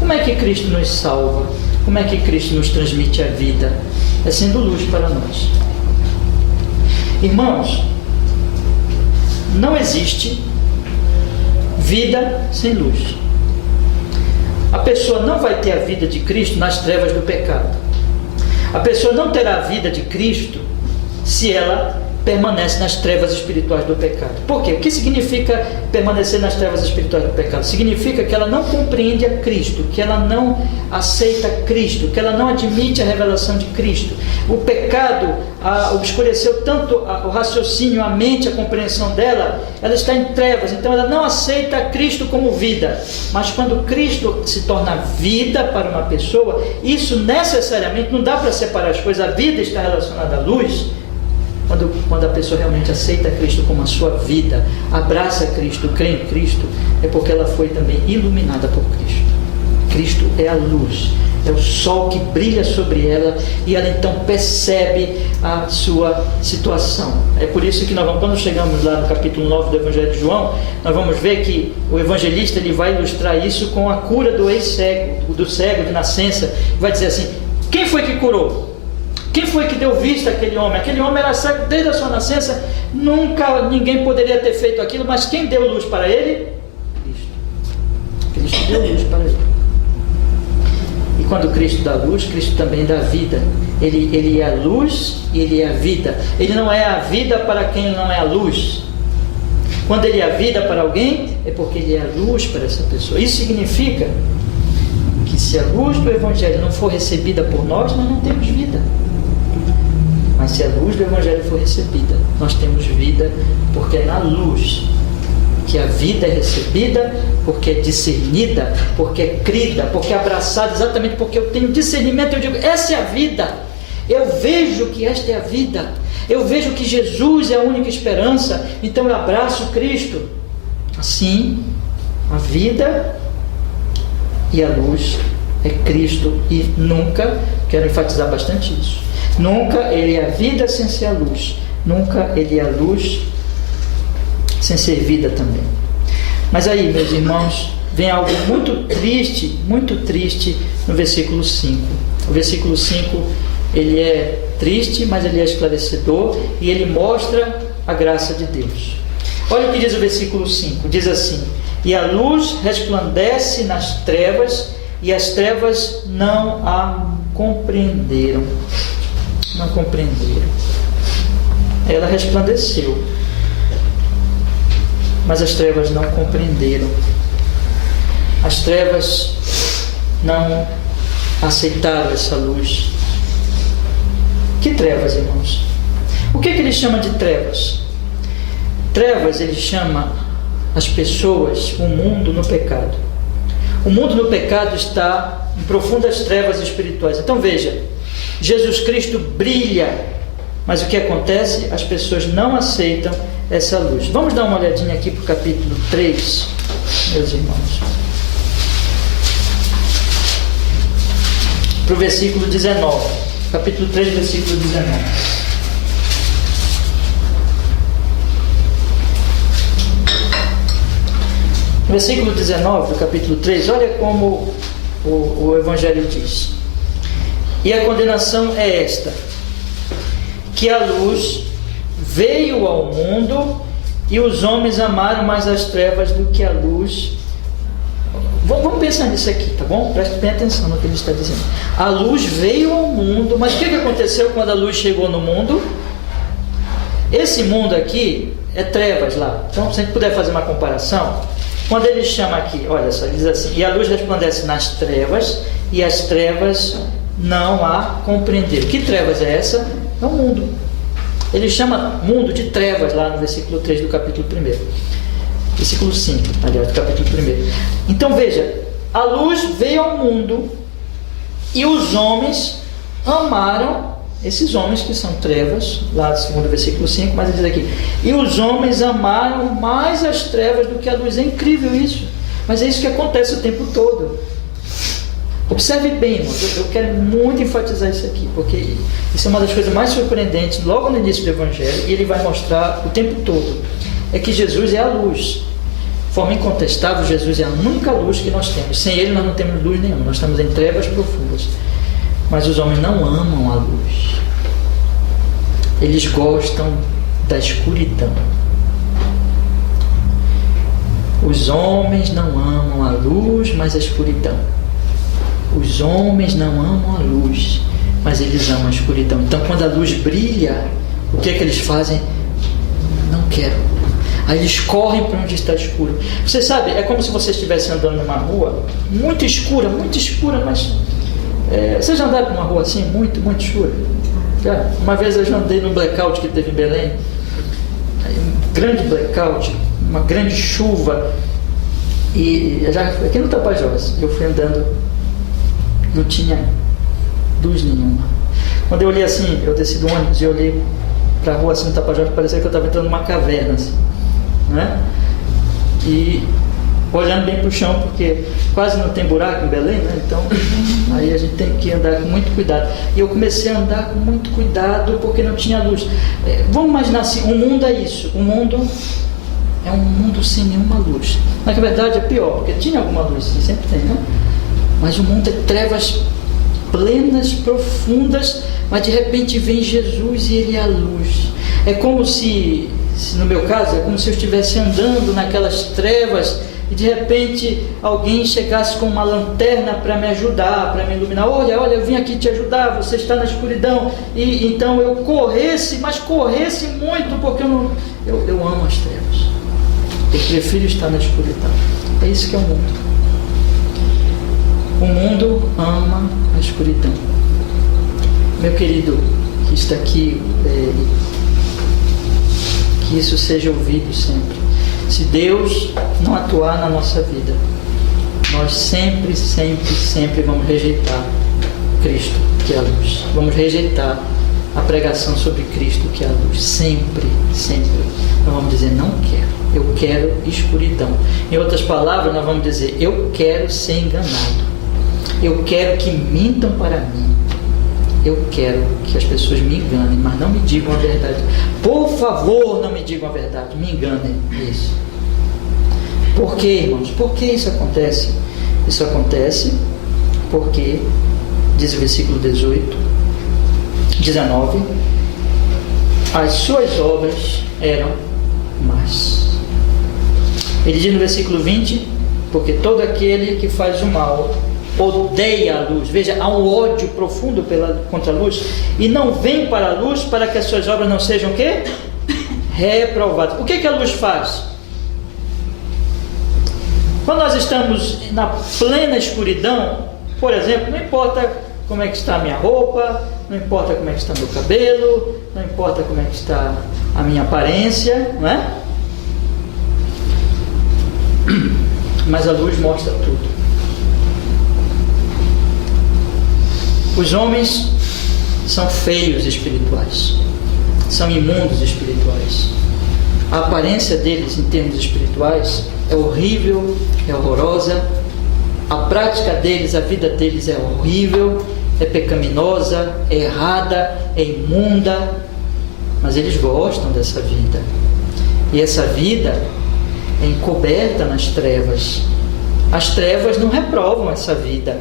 Como é que Cristo nos salva? Como é que Cristo nos transmite a vida? É sendo luz para nós. Irmãos, não existe vida sem luz. A pessoa não vai ter a vida de Cristo nas trevas do pecado. A pessoa não terá a vida de Cristo se ela permanece nas trevas espirituais do pecado. Por quê? O que significa permanecer nas trevas espirituais do pecado? Significa que ela não compreende a Cristo, que ela não aceita Cristo, que ela não admite a revelação de Cristo. O pecado obscureceu tanto o raciocínio, a mente, a compreensão dela, ela está em trevas, então ela não aceita Cristo como vida. Mas quando Cristo se torna vida para uma pessoa, isso necessariamente, não dá para separar as coisas, a vida está relacionada à luz. Quando a pessoa realmente aceita Cristo como a sua vida, abraça Cristo, crê em Cristo, é porque ela foi também iluminada por Cristo. Cristo é a luz, é o sol que brilha sobre ela, e ela então percebe a sua situação. É por isso que quando chegamos lá no capítulo 9 do Evangelho de João, nós vamos ver que o evangelista ele vai ilustrar isso com a cura do ex-cego, do cego de nascença. Vai dizer assim: quem foi que curou? Quem foi que deu vista àquele homem? Aquele homem era cego desde a sua nascença, nunca ninguém poderia ter feito aquilo, mas quem deu luz para ele? Cristo. Cristo deu luz para ele. E quando Cristo dá luz, Cristo também dá vida. Ele é a luz e ele é a vida. Ele não é a vida para quem não é a luz. Quando ele é a vida para alguém, é porque ele é a luz para essa pessoa. Isso significa que se a luz do Evangelho não for recebida por nós não temos vida. Mas se a luz do Evangelho for recebida, nós temos vida, porque é na luz que a vida é recebida, porque é discernida, porque é crida, porque é abraçada, exatamente porque eu tenho discernimento. Eu digo, essa é a vida. Eu vejo que esta é a vida. Eu vejo que Jesus é a única esperança, então eu abraço Cristo. Assim, a vida e a luz é Cristo, e nunca, quero enfatizar bastante isso, nunca ele é a vida sem ser a luz, nunca ele é a luz sem ser vida também. Mas aí, meus irmãos, vem algo muito triste no versículo 5. O versículo 5 ele é triste, mas ele é esclarecedor e ele mostra a graça de Deus. Olha o que diz o versículo 5, diz assim: e a luz resplandece nas trevas, e as trevas não a compreenderam. Não compreenderam. Ela resplandeceu, mas as trevas não compreenderam. As trevas não aceitaram essa luz. Que trevas, irmãos? O que ele chama de trevas? Trevas, ele chama as pessoas, o mundo no pecado. O mundo no pecado está em profundas trevas espirituais. Então veja, Jesus Cristo brilha, mas o que acontece? As pessoas não aceitam essa luz. Vamos dar uma olhadinha aqui para o capítulo 3, meus irmãos. Para o versículo 19. Capítulo 3, versículo 19. Versículo 19 do capítulo 3, olha como o Evangelho diz: e a condenação é esta, que a luz veio ao mundo e os homens amaram mais as trevas do que a luz. Vamos pensar nisso aqui, tá bom? Preste bem atenção no que ele está dizendo. A luz veio ao mundo, mas o que aconteceu quando a luz chegou no mundo? Esse mundo aqui é trevas lá. Então, se a gente puder fazer uma comparação, quando ele chama aqui, olha só, ele diz assim: e a luz resplandece nas trevas, e as trevas não a compreenderam. Que trevas é essa? É o mundo. Ele chama mundo de trevas lá no versículo 3 do capítulo 1. Versículo 5, aliás, do capítulo 1. Então veja, a luz veio ao mundo e os homens amaram, esses homens que são trevas, lá segundo o versículo 5, mas ele diz aqui: e os homens amaram mais as trevas do que a luz. É incrível isso, mas é isso que acontece o tempo todo. Observe bem, irmãos, eu quero muito enfatizar isso aqui, porque isso é uma das coisas mais surpreendentes logo no início do Evangelho, e ele vai mostrar o tempo todo, é que Jesus é a luz. De forma incontestável, Jesus é a única luz que nós temos. Sem ele nós não temos luz nenhuma, nós estamos em trevas profundas. Mas os homens não amam a luz, eles gostam da escuridão. Os homens não amam a luz, mas a escuridão. Os homens não amam a luz, mas eles amam a escuridão. Então, quando a luz brilha, o que é que eles fazem? Não quero. Aí eles correm para onde está escuro. Você sabe, é como se você estivesse andando numa rua muito escura, mas... você já andou numa rua assim, muito escura? Já? Uma vez eu já andei num blackout que teve em Belém. Um grande blackout, uma grande chuva. E já aqui no Tapajós, eu fui andando, não tinha luz nenhuma. Quando eu olhei assim, eu desci do ônibus e olhei para a rua assim no Tapajós, parecia que eu estava entrando numa caverna assim, né? E olhando bem para o chão, porque quase não tem buraco em Belém, né? Então aí a gente tem que andar com muito cuidado. E eu comecei a andar com muito cuidado porque não tinha luz. Vamos imaginar assim, o mundo é isso, o mundo é um mundo sem nenhuma luz. Mas na verdade é pior, porque tinha alguma luz, sempre tem, né? Mas o mundo é trevas plenas, profundas, mas de repente vem Jesus e ele é a luz. É como se no meu caso, é como se eu estivesse andando naquelas trevas e de repente alguém chegasse com uma lanterna para me ajudar, para me iluminar. Olha, eu vim aqui te ajudar, você está na escuridão. E então eu corresse, mas corresse muito, porque eu amo as trevas. Eu prefiro estar na escuridão. É isso que é o mundo. O mundo ama a escuridão. Meu querido que está aqui, que isso seja ouvido sempre. Se Deus não atuar na nossa vida, nós sempre vamos rejeitar Cristo, que é a luz. Vamos rejeitar a pregação sobre Cristo, que é a luz. Sempre. Nós vamos dizer, não quero. Eu quero escuridão. Em outras palavras, nós vamos dizer, eu quero ser enganado. Eu quero que mintam para mim. Eu quero que as pessoas me enganem, mas não me digam a verdade. Por favor, não me digam a verdade. Me enganem. Isso. Por que, irmãos? Por que isso acontece? Isso acontece porque, diz o versículo 18, 19, as suas obras eram más. Ele diz no versículo 20, porque todo aquele que faz o mal odeia a luz. Veja, há um ódio profundo contra a luz, e não vem para a luz para que as suas obras não sejam o quê? Reprovadas. O que a luz faz? Quando nós estamos na plena escuridão, por exemplo, não importa como é que está a minha roupa, não importa como é que está meu cabelo, não importa como é que está a minha aparência, não é? Mas a luz mostra tudo. Os homens são feios espirituais, são imundos espirituais. A aparência deles em termos espirituais é horrível, é horrorosa. A prática deles, a vida deles é horrível, é pecaminosa, é errada, é imunda, mas eles gostam dessa vida. E essa vida é encoberta nas trevas. As trevas não reprovam essa vida.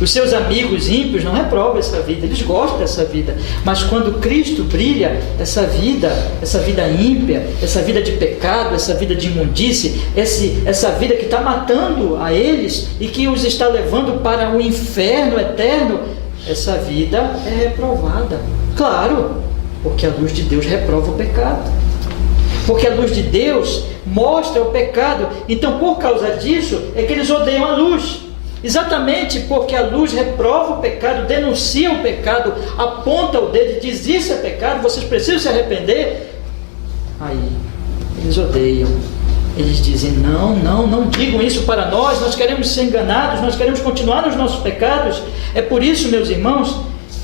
Os seus amigos ímpios não reprovam essa vida, eles gostam dessa vida. Mas quando Cristo brilha, essa vida ímpia, essa vida de pecado, essa vida de imundície, essa vida que está matando a eles e que os está levando para o inferno eterno, essa vida é reprovada. Claro, porque a luz de Deus reprova o pecado. Porque a luz de Deus mostra o pecado. Então, por causa disso, é que eles odeiam a luz. Exatamente porque a luz reprova o pecado, denuncia o pecado, aponta o dedo e diz: isso é pecado, vocês precisam se arrepender. Aí, eles odeiam. Eles dizem: não digam isso para nós queremos ser enganados, nós queremos continuar nos nossos pecados. É por isso, meus irmãos,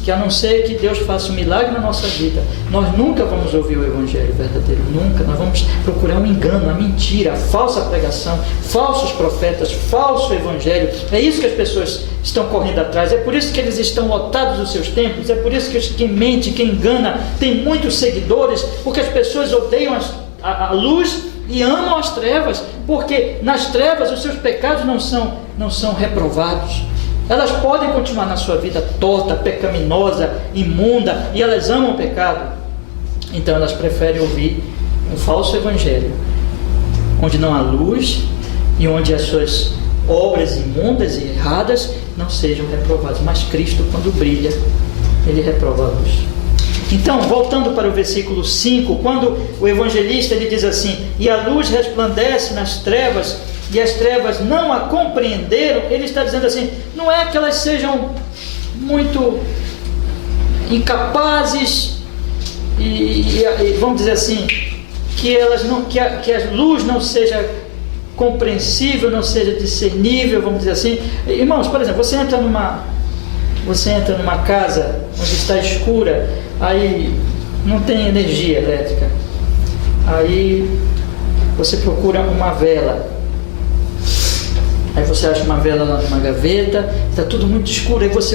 que a não ser que Deus faça um milagre na nossa vida, nós nunca vamos ouvir o Evangelho verdadeiro, nunca. Nós vamos procurar um engano, a mentira, a falsa pregação, falsos profetas, falso Evangelho. É isso que as pessoas estão correndo atrás, é por isso que eles estão lotados dos seus templos, é por isso que quem mente, quem engana, tem muitos seguidores, porque as pessoas odeiam a luz e amam as trevas, porque nas trevas os seus pecados não são reprovados. Elas podem continuar na sua vida torta, pecaminosa, imunda, e elas amam o pecado. Então elas preferem ouvir um falso evangelho, onde não há luz e onde as suas obras imundas e erradas não sejam reprovadas. Mas Cristo, quando brilha, ele reprova a luz. Então, voltando para o versículo 5, quando o evangelista ele diz assim: e a luz resplandece nas trevas, e as trevas não a compreenderam, ele está dizendo assim, não é que elas sejam muito incapazes e vamos dizer assim, que a luz não seja compreensível, não seja discernível, vamos dizer assim. Irmãos, por exemplo, você entra numa casa onde está escura, aí não tem energia elétrica, aí você procura uma vela. Aí você acha uma vela lá numa gaveta, está tudo muito escuro, aí você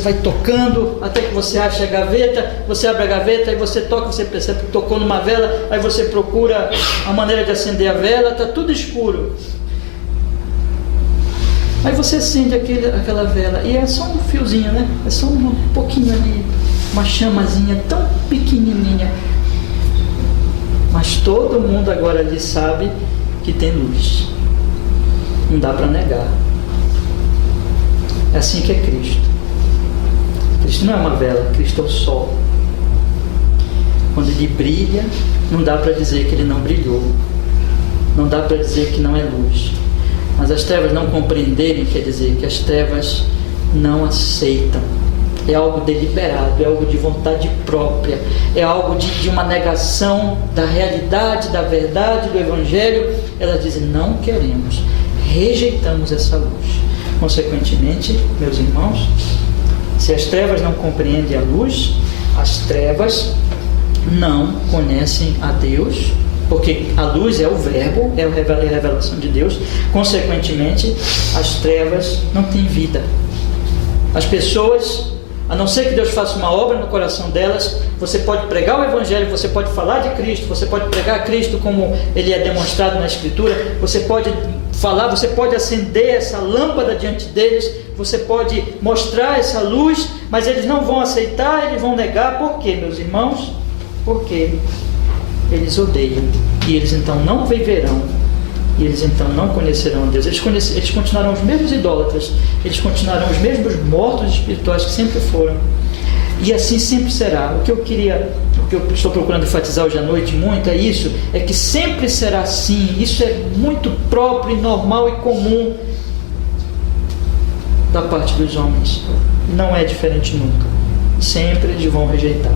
vai tocando até que você acha a gaveta, você abre a gaveta, aí você toca, você percebe que tocou numa vela, aí você procura a maneira de acender a vela, está tudo escuro. Aí você acende aquela vela, e é só um fiozinho, né? É só um pouquinho ali, uma chamazinha tão pequenininha. Mas todo mundo agora ali sabe que tem luz. Não dá para negar. É assim que é Cristo. Cristo não é uma vela, Cristo é o sol. Quando ele brilha, não dá para dizer que ele não brilhou. Não dá para dizer que não é luz. Mas as trevas não compreenderem quer dizer que as trevas não aceitam. É algo deliberado, é algo de vontade própria, é algo de uma negação da realidade, da verdade, do Evangelho. Elas dizem: não queremos, rejeitamos essa luz. Consequentemente, meus irmãos, se as trevas não compreendem a luz, as trevas não conhecem a Deus, porque a luz é o verbo, é a revelação de Deus. Consequentemente, as trevas não têm vida. As pessoas, a não ser que Deus faça uma obra no coração delas, você pode pregar o Evangelho, você pode falar de Cristo, você pode pregar Cristo como ele é demonstrado na Escritura, você pode falar, você pode acender essa lâmpada diante deles, você pode mostrar essa luz, mas eles não vão aceitar, eles vão negar. Por quê, meus irmãos? Porque eles odeiam, e eles então não viverão, e eles então não conhecerão a Deus. Eles continuarão os mesmos idólatras, eles continuarão os mesmos mortos espirituais que sempre foram, e assim sempre será. O que eu estou procurando enfatizar hoje à noite muito é isso, é que sempre será assim. Isso é muito próprio e normal e comum da parte dos homens, não é diferente nunca, sempre eles vão rejeitar.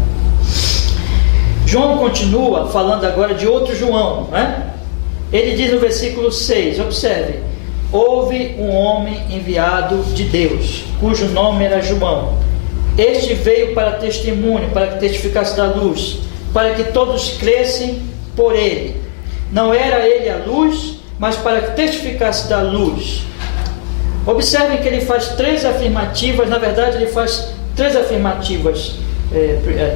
João continua falando agora de outro João, né? Ele diz no versículo 6, observe: houve um homem enviado de Deus, cujo nome era João. Este veio para testemunho, para que testificasse da luz, para que todos crescem por ele. Não era ele a luz, mas para que testificasse da luz. Observem que ele faz três afirmativas, na verdade ele faz três afirmativas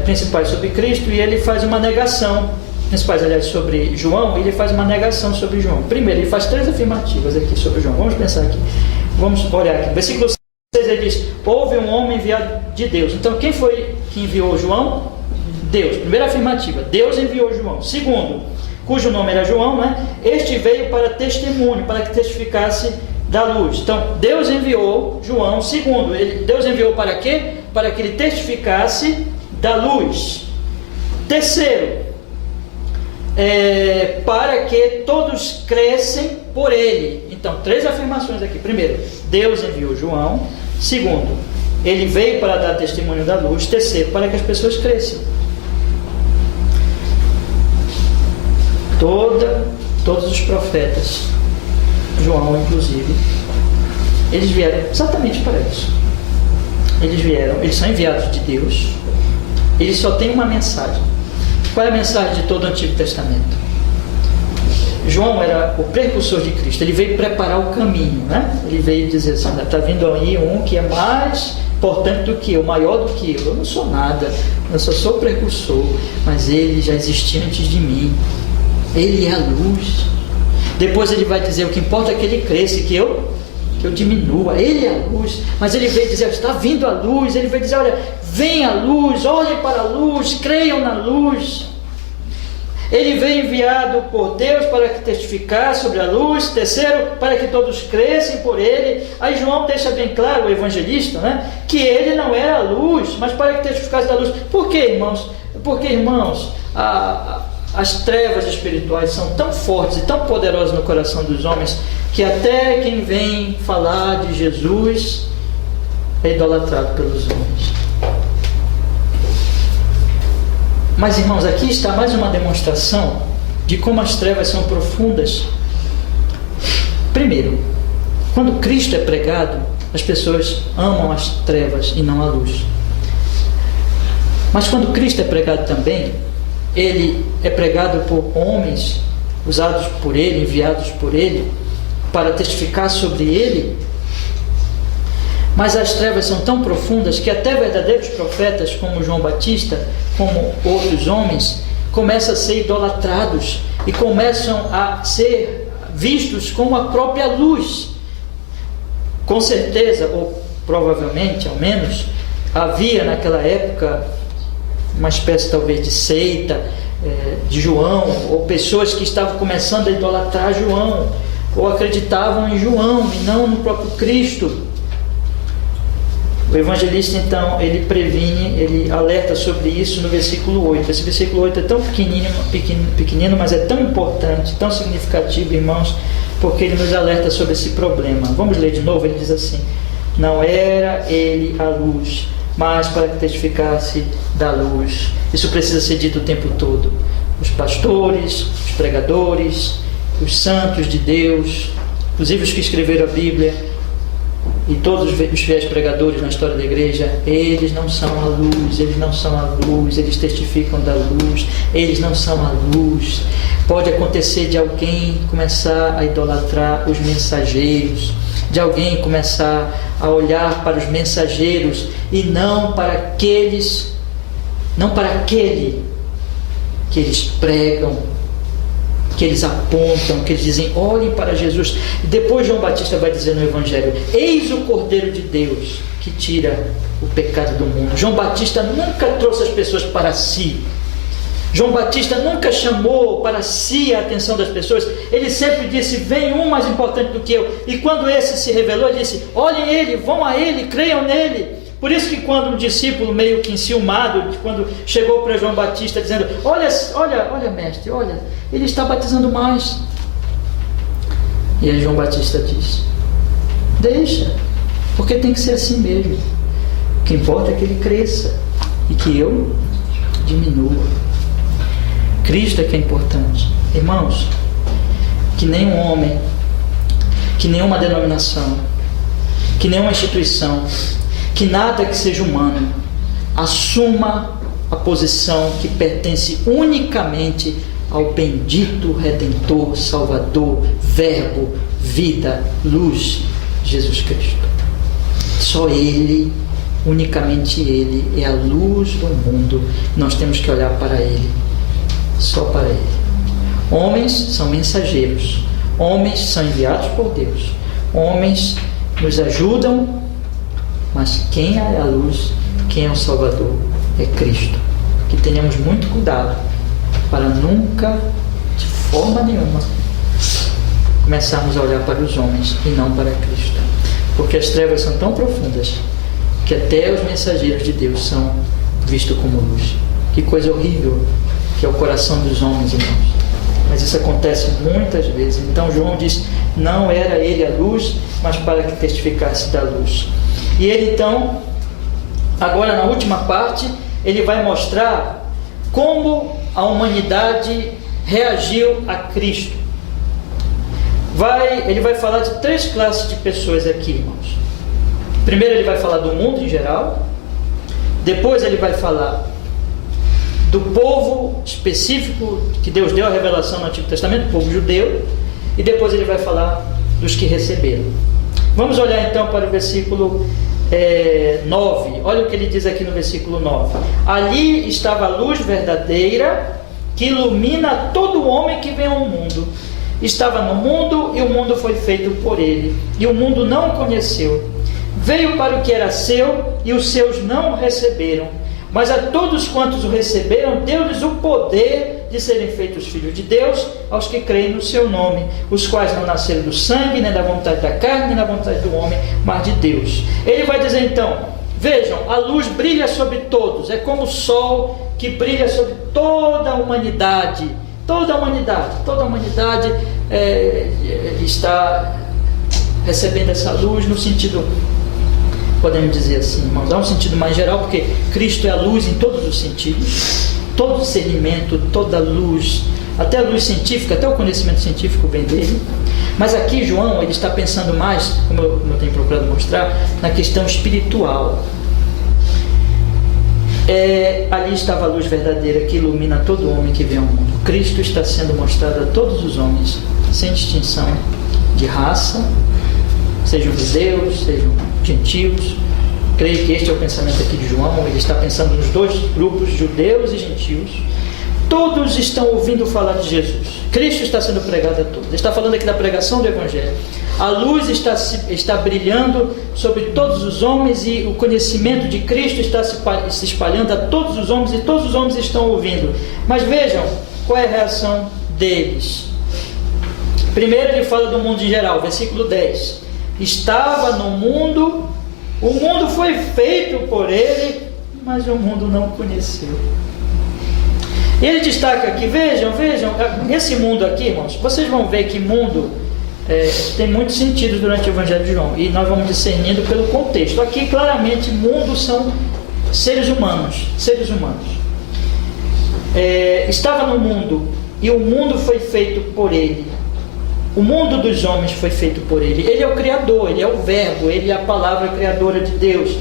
principais sobre Cristo, e ele faz uma negação, principais aliás sobre João, e ele faz uma negação sobre João. Primeiro, ele faz três afirmativas aqui sobre João. Vamos pensar aqui, vamos olhar aqui. Versículo 6 ele diz: houve um homem enviado de Deus. Então quem foi que enviou João? Deus. Primeira afirmativa, Deus enviou João. Segundo, cujo nome era João, né? Este veio para testemunho, para que testificasse da luz. Então Deus enviou João. Segundo, Deus enviou para quê? Para que ele testificasse da luz. Terceiro, para que todos crescem por ele. Então, três afirmações aqui. Primeiro, Deus enviou João. Segundo, ele veio para dar testemunho da luz. Terceiro, para que as pessoas cresçam. Todos os profetas, João inclusive, eles vieram exatamente para isso. Eles são enviados de Deus. Eles só têm uma mensagem. Qual é a mensagem de todo o Antigo Testamento? João era o precursor de Cristo. Ele veio preparar o caminho, né? Ele veio dizer assim: está vindo aí um que é mais importante do que eu, maior do que eu. Eu não sou nada, eu só sou precursor, mas ele já existia antes de mim. Ele é a luz. Depois ele vai dizer: o que importa é que ele cresça e que eu diminua. Ele é a luz. Mas ele veio dizer: está vindo a luz. Ele veio dizer: olha, vem a luz, olhem para a luz, creiam na luz. Ele veio enviado por Deus para que testificasse sobre a luz. Terceiro, para que todos crescem por ele. Aí João deixa bem claro, o evangelista, né, que ele não era a luz, mas para que testificasse da luz. Por quê, irmãos? Porque, irmãos, as trevas espirituais são tão fortes e tão poderosas no coração dos homens, que até quem vem falar de Jesus é idolatrado pelos homens. Mas, irmãos, aqui está mais uma demonstração de como as trevas são profundas. Primeiro, quando Cristo é pregado, as pessoas amam as trevas e não a luz. Mas quando Cristo é pregado também, ele é pregado por homens usados por ele, enviados por ele, para testificar sobre ele. Mas as trevas são tão profundas que até verdadeiros profetas como João Batista, como outros homens, começam a ser idolatrados e começam a ser vistos como a própria luz. Com certeza, ou provavelmente ao menos, havia naquela época uma espécie talvez de seita de João, ou pessoas que estavam começando a idolatrar João, ou acreditavam em João e não no próprio Cristo. O evangelista então, ele previne, ele alerta sobre isso no versículo 8. Esse versículo 8 é tão pequenino, mas é tão importante, tão significativo, irmãos, porque ele nos alerta sobre esse problema. Vamos ler de novo. Ele diz assim: não era ele a luz, mas para que testificasse da luz. Isso precisa ser dito o tempo todo. Os pastores, os pregadores, os santos de Deus, inclusive os que escreveram a Bíblia, e todos os fiéis pregadores na história da igreja, eles não são a luz, eles não são a luz, eles testificam da luz, eles não são a luz. Pode acontecer de alguém começar a idolatrar os mensageiros, de alguém começar a olhar para os mensageiros e não para aquele que eles pregam, que eles apontam, que eles dizem: olhem para Jesus. E depois João Batista vai dizer no Evangelho: eis o Cordeiro de Deus que tira o pecado do mundo. João Batista nunca trouxe as pessoas para si. João Batista nunca chamou para si a atenção das pessoas. Ele sempre disse: vem um mais importante do que eu. E quando esse se revelou, ele disse: olhem ele, vão a ele, creiam nele. Por isso que quando um discípulo meio que enciumado, quando chegou para João Batista dizendo: olha mestre, olha, ele está batizando mais. E aí João Batista diz: deixa, porque tem que ser assim mesmo. O que importa é que ele cresça e que eu diminua. Cristo é que é importante. Irmãos, que nenhum homem, que nenhuma denominação, que nenhuma instituição, que nada que seja humano assuma a posição que pertence unicamente ao bendito Redentor, Salvador, Verbo, vida, luz, Jesus Cristo. Só Ele, unicamente Ele é a luz do mundo. Nós temos que olhar para Ele, só para Ele. Homens são mensageiros, homens são enviados por Deus, homens nos ajudam, mas quem é a luz, quem é o Salvador é Cristo. Que tenhamos muito cuidado para nunca, de forma nenhuma, começarmos a olhar para os homens e não para Cristo, porque as trevas são tão profundas que até os mensageiros de Deus são vistos como luz. Que coisa horrível que é o coração dos homens, irmãos. Mas isso acontece muitas vezes. Então João diz: não era ele a luz, mas para que testificasse da luz. E ele então, agora na última parte, ele vai mostrar como a humanidade reagiu a Cristo. Ele vai falar de 3 classes de pessoas aqui, irmãos. Primeiro ele vai falar do mundo em geral. Depois ele vai falar do povo específico que Deus deu a revelação no Antigo Testamento, o povo judeu. E depois ele vai falar dos que receberam. Vamos olhar então para o versículo 9. Olha o que ele diz aqui no versículo 9. Ali estava a luz verdadeira que ilumina todo homem que vem ao mundo. Estava no mundo e o mundo foi feito por ele, e o mundo não o conheceu. Veio para o que era seu e os seus não o receberam. Mas a todos quantos o receberam, deu-lhes o poder de serem feitos filhos de Deus, aos que creem no seu nome, os quais não nasceram do sangue, nem da vontade da carne, nem da vontade do homem, mas de Deus. Ele vai dizer então: vejam, a luz brilha sobre todos, é como o sol que brilha sobre toda a humanidade. Toda a humanidade está recebendo essa luz no sentido, podemos dizer assim, irmãos, dá um sentido mais geral, porque Cristo é a luz em todos os sentidos, todo discernimento, toda luz, até a luz científica, até o conhecimento científico vem dele. Mas aqui João, ele está pensando mais, como eu tenho procurado mostrar, na questão espiritual. Ali estava a luz verdadeira que ilumina todo homem que vem ao mundo. Cristo está sendo mostrado a todos os homens, sem distinção de raça, sejam judeus, sejam gentios. Creio que este é o pensamento aqui de João. Ele está pensando nos 2 grupos, judeus e gentios. Todos estão ouvindo falar de Jesus. Cristo está sendo pregado a todos. Ele está falando aqui da pregação do Evangelho. A luz está brilhando sobre todos os homens, e o conhecimento de Cristo está se espalhando a todos os homens, e todos os homens estão ouvindo. Mas vejam qual é a reação deles. Primeiro ele fala do mundo em geral, versículo 10. Estava no mundo, o mundo foi feito por ele, mas o mundo não o conheceu. Ele destaca aqui, vejam, esse mundo aqui, irmãos, vocês vão ver que mundo tem muitos sentidos durante o Evangelho de João, e nós vamos discernindo pelo contexto. Aqui claramente mundo são seres humanos. Estava no mundo e o mundo foi feito por ele. O mundo dos homens foi feito por ele. Ele é o Criador, ele é o Verbo, ele é a palavra criadora de Deus.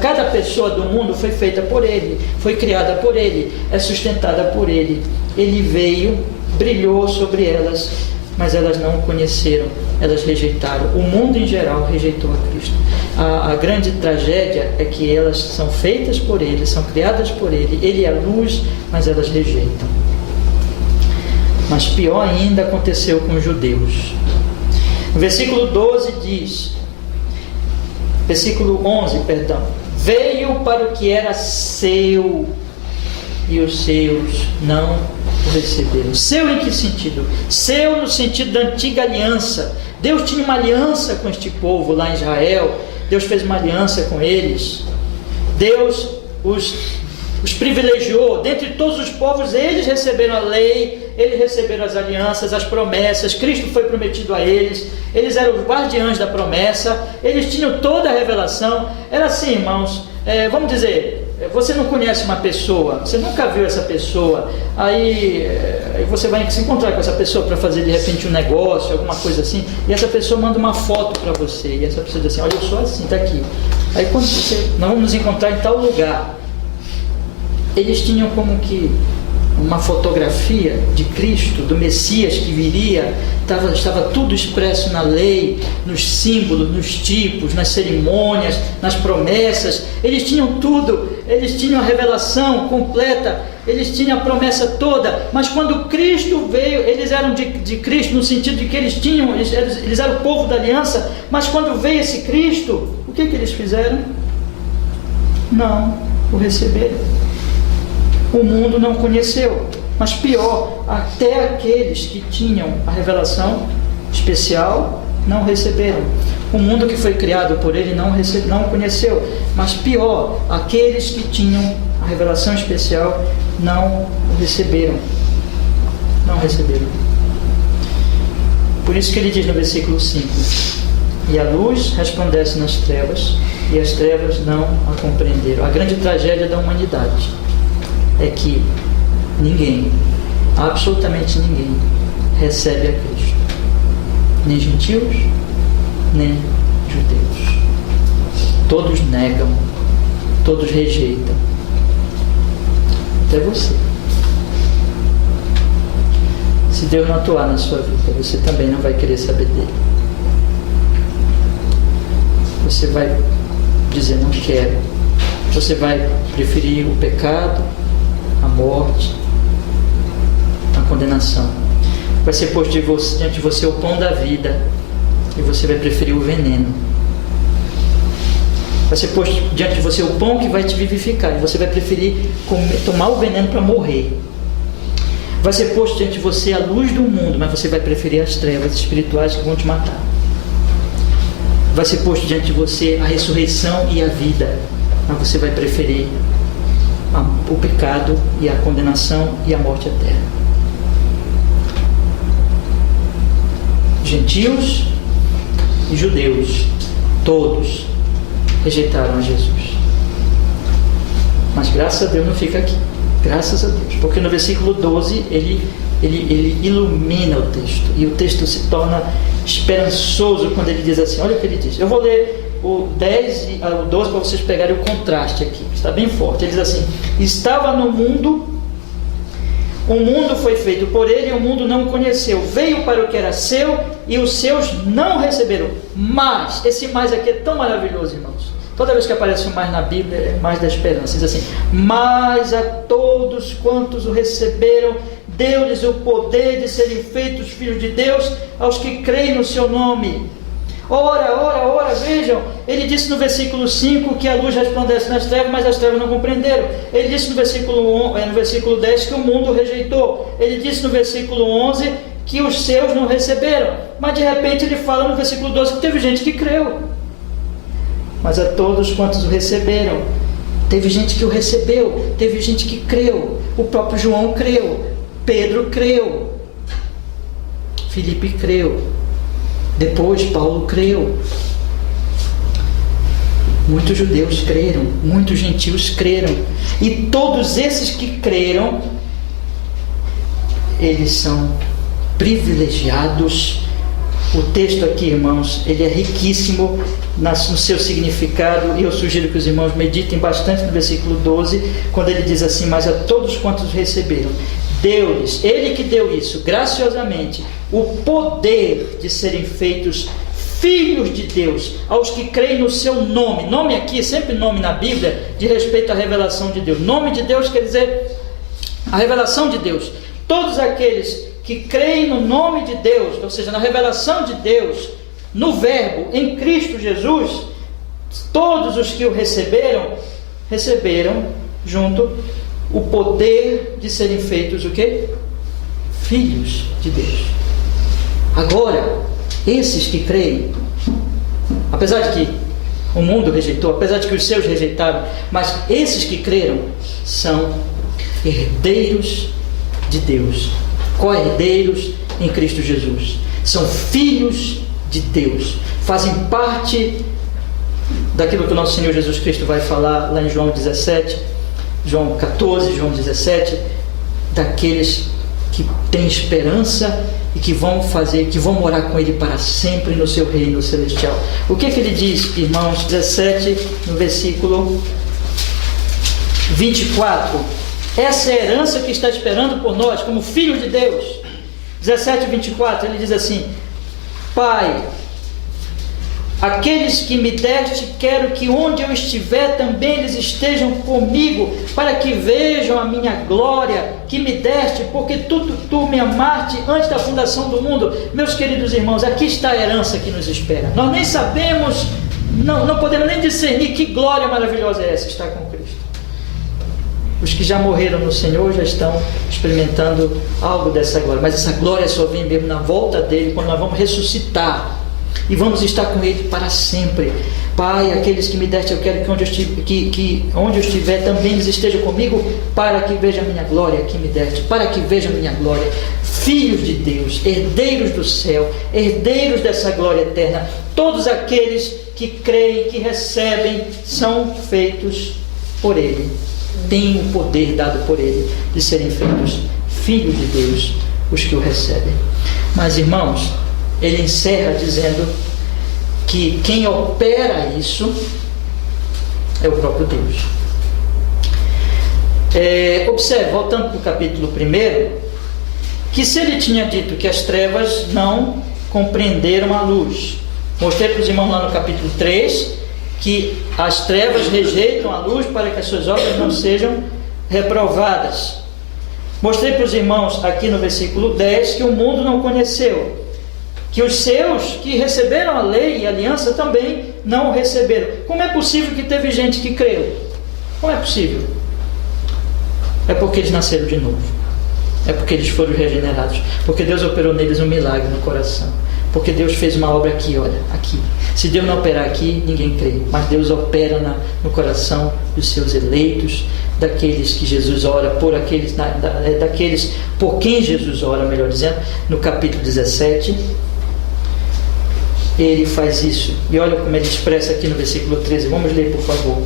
Cada pessoa do mundo foi feita por ele, foi criada por ele, é sustentada por ele. Ele veio, brilhou sobre elas, mas elas não o conheceram, elas rejeitaram. O mundo em geral rejeitou a Cristo. A grande tragédia é que elas são feitas por ele, são criadas por ele. Ele é a luz, mas elas rejeitam. Mas pior ainda aconteceu com os judeus. O versículo 12 diz: Versículo 11, perdão. Veio para o que era seu, e os seus não o receberam. Seu em que sentido? Seu no sentido da antiga aliança. Deus tinha uma aliança com este povo lá em Israel. Deus fez uma aliança com eles. Deus os privilegiou. Dentre todos os povos, eles receberam a lei, eles receberam as alianças, as promessas. Cristo foi prometido a eles. Eles eram os guardiães da promessa. Eles tinham toda a revelação. Era assim, irmãos, vamos dizer, você não conhece uma pessoa, você nunca viu essa pessoa, aí você vai se encontrar com essa pessoa para fazer de repente um negócio, alguma coisa assim, e essa pessoa manda uma foto para você, e essa pessoa diz assim: olha, eu sou assim, está aqui. Aí quando nós vamos nos encontrar em tal lugar, eles tinham como que uma fotografia de Cristo, do Messias que viria. Estava tudo expresso na lei, nos símbolos, nos tipos, nas cerimônias, nas promessas. Eles tinham tudo, eles tinham a revelação completa, eles tinham a promessa toda. Mas quando Cristo veio, eles eram de Cristo no sentido de que eles eram o povo da aliança. Mas quando veio esse Cristo, o que eles fizeram? Não o receberam. O mundo não conheceu, mas pior, até aqueles que tinham a revelação especial não receberam. O mundo que foi criado por ele não conheceu, mas pior, aqueles que tinham a revelação especial não o receberam. Não receberam. Por isso que ele diz no versículo 5: e a luz resplandece nas trevas, e as trevas não a compreenderam. A grande tragédia da humanidade é que ninguém, absolutamente ninguém, recebe a Cristo. Nem gentios, nem judeus. Todos negam, todos rejeitam. Até você. Se Deus não atuar na sua vida, você também não vai querer saber dele. Você vai dizer: não quero. Você vai preferir o pecado, a morte, a condenação. Vai ser posto diante de você o pão da vida, e você vai preferir o veneno. Vai ser posto diante de você o pão que vai te vivificar, e você vai preferir tomar o veneno para morrer. Vai ser posto diante de você a luz do mundo, mas você vai preferir as trevas espirituais que vão te matar. Vai ser posto diante de você a ressurreição e a vida, mas você vai preferir o pecado e a condenação e a morte eterna. Gentios e judeus, todos rejeitaram a Jesus. Mas graças a Deus não fica aqui. Graças a Deus. Porque no versículo 12 ele ilumina o texto. E o texto se torna esperançoso quando ele diz assim. Olha o que ele diz. Eu vou ler o 10 e o 12 para vocês pegarem o contraste aqui. Está bem forte. Ele diz assim: estava no mundo, o mundo foi feito por ele e o mundo não o conheceu. Veio para o que era seu e os seus não receberam. Mas, esse mais aqui é tão maravilhoso, irmãos. Toda vez que aparece o mais na Bíblia, é mais da esperança. Diz assim: mas a todos quantos o receberam, deu-lhes o poder de serem feitos filhos de Deus, aos que creem no seu nome. Ora, vejam, ele disse no versículo 5 que a luz resplandece nas trevas, mas as trevas não compreenderam. Ele disse no versículo 10 que o mundo rejeitou. Ele disse no versículo 11 que os seus não receberam. Mas de repente ele fala no versículo 12 que teve gente que creu. Mas a todos quantos o receberam, teve gente que o recebeu, teve gente que creu. O próprio João creu, Pedro creu, Filipe creu, depois Paulo creu. Muitos judeus creram, muitos gentios creram, e todos esses que creram, eles são privilegiados. O texto aqui, irmãos, ele é riquíssimo no seu significado, e eu sugiro que os irmãos meditem bastante no versículo 12, quando ele diz assim: mas a todos quantos receberam, deu-lhes, ele que deu isso, graciosamente, o poder de serem feitos filhos de Deus, aos que creem no seu nome. Nome aqui, sempre nome na Bíblia, de respeito à revelação de Deus. Nome de Deus quer dizer a revelação de Deus. Todos aqueles que creem no nome de Deus, ou seja, na revelação de Deus, no Verbo, em Cristo Jesus, todos os que o receberam junto o poder de serem feitos o quê? Filhos de Deus. Agora, esses que creem, apesar de que o mundo rejeitou, apesar de que os seus rejeitaram, mas esses que creram são herdeiros de Deus, co-herdeiros em Cristo Jesus, são filhos de Deus, fazem parte daquilo que o nosso Senhor Jesus Cristo vai falar lá em João 17, João 14, João 17, daqueles que têm esperança e que vão morar com Ele para sempre no seu reino celestial. O que ele diz, irmãos? 17, no versículo 24. Essa é a herança que está esperando por nós, como filhos de Deus. 17, 24, ele diz assim: Pai, aqueles que me deste, quero que onde eu estiver também eles estejam comigo, para que vejam a minha glória que me deste, porque tu me amaste antes da fundação do mundo. Meus queridos irmãos, aqui está a herança que nos espera. Nós nem sabemos, não podemos nem discernir que glória maravilhosa é essa, estar com Cristo. Os que já morreram no Senhor já estão experimentando algo dessa glória, mas essa glória só vem mesmo na volta dele, quando nós vamos ressuscitar e vamos estar com Ele para sempre. Pai, aqueles que me deste, eu quero que onde eu estiver também eles estejam comigo, para que vejam a minha glória que me deste, para que vejam a minha glória. Filhos de Deus, herdeiros do céu, herdeiros dessa glória eterna. Todos aqueles que creem, que recebem, são feitos por Ele, têm o poder dado por Ele de serem feitos filhos de Deus, os que o recebem. Mas, irmãos, ele encerra dizendo que quem opera isso é o próprio Deus. Observe, voltando para o capítulo 1, que se ele tinha dito que as trevas não compreenderam a luz, mostrei para os irmãos lá no capítulo 3 que as trevas rejeitam a luz para que as suas obras não sejam reprovadas. Mostrei para os irmãos aqui no versículo 10 que o mundo não conheceu, que os seus que receberam a lei e a aliança também não o receberam. Como é possível que teve gente que creu? Como é possível? É porque eles nasceram de novo, é porque eles foram regenerados, porque Deus operou neles um milagre no coração, porque Deus fez uma obra aqui, olha, aqui. Se Deus não operar aqui, ninguém crê, mas Deus opera no coração dos seus eleitos, daqueles que Jesus ora, daqueles por quem Jesus ora, melhor dizendo. No capítulo 17 ele faz isso, e olha como ele expressa aqui no versículo 13, vamos ler por favor.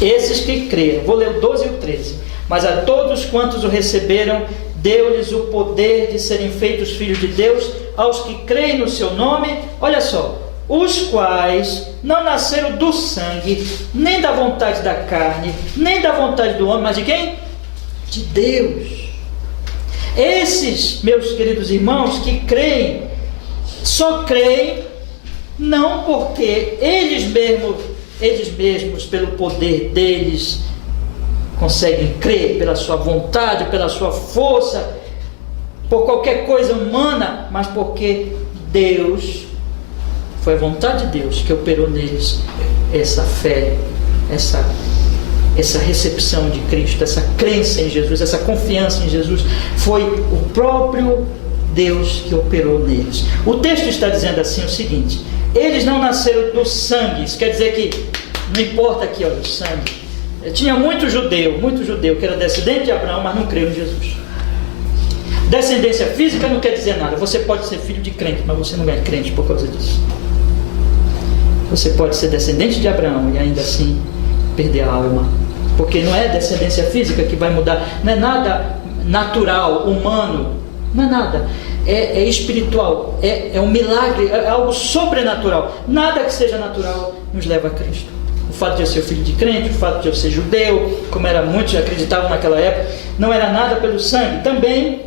Esses que creram, vou ler o 12 e o 13. Mas a todos quantos o receberam, deu-lhes o poder de serem feitos filhos de Deus, aos que creem no seu nome, olha só, os quais não nasceram do sangue, nem da vontade da carne, nem da vontade do homem, mas de quem? De Deus. Esses, meus queridos irmãos, que creem, só creem não porque eles mesmos, pelo poder deles, conseguem crer, pela sua vontade, pela sua força, por qualquer coisa humana, mas porque Deus, foi a vontade de Deus que operou neles essa fé, essa recepção de Cristo, essa crença em Jesus, essa confiança em Jesus. Foi o próprio Deus que operou neles. O texto está dizendo assim o seguinte: eles não nasceram do sangue. Isso quer dizer que não importa aqui, olha, o sangue. Tinha muito judeu que era descendente de Abraão, mas não creu em Jesus. Descendência física não quer dizer nada. Você pode ser filho de crente, mas você não é crente por causa disso. Você pode ser descendente de Abraão e ainda assim perder a alma, porque não é descendência física que vai mudar, não é nada natural, humano, não é nada, é espiritual, é um milagre, é algo sobrenatural. Nada que seja natural nos leva a Cristo. O fato de eu ser filho de crente, o fato de eu ser judeu, como era muitos acreditavam naquela época, não era nada pelo sangue, também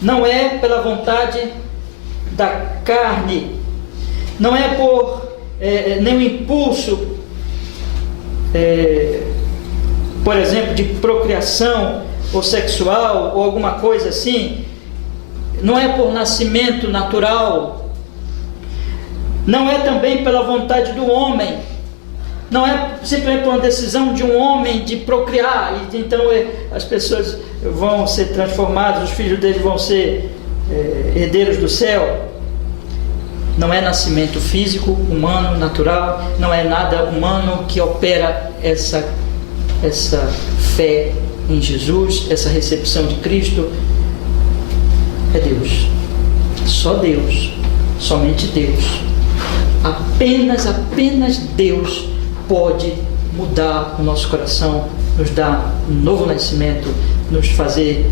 não é pela vontade da carne, não é por nenhum impulso, por exemplo, de procriação ou sexual ou alguma coisa assim, não é por nascimento natural, Não é também pela vontade do homem. Não é simplesmente por uma decisão de um homem de procriar, e então as pessoas vão ser transformadas, os filhos dele vão ser herdeiros do céu. Não é nascimento físico, humano, natural, não é nada humano que opera essa fé em Jesus, essa recepção de Cristo. É Deus, só Deus, somente Deus, apenas Deus pode mudar o nosso coração, nos dar um novo nascimento, nos fazer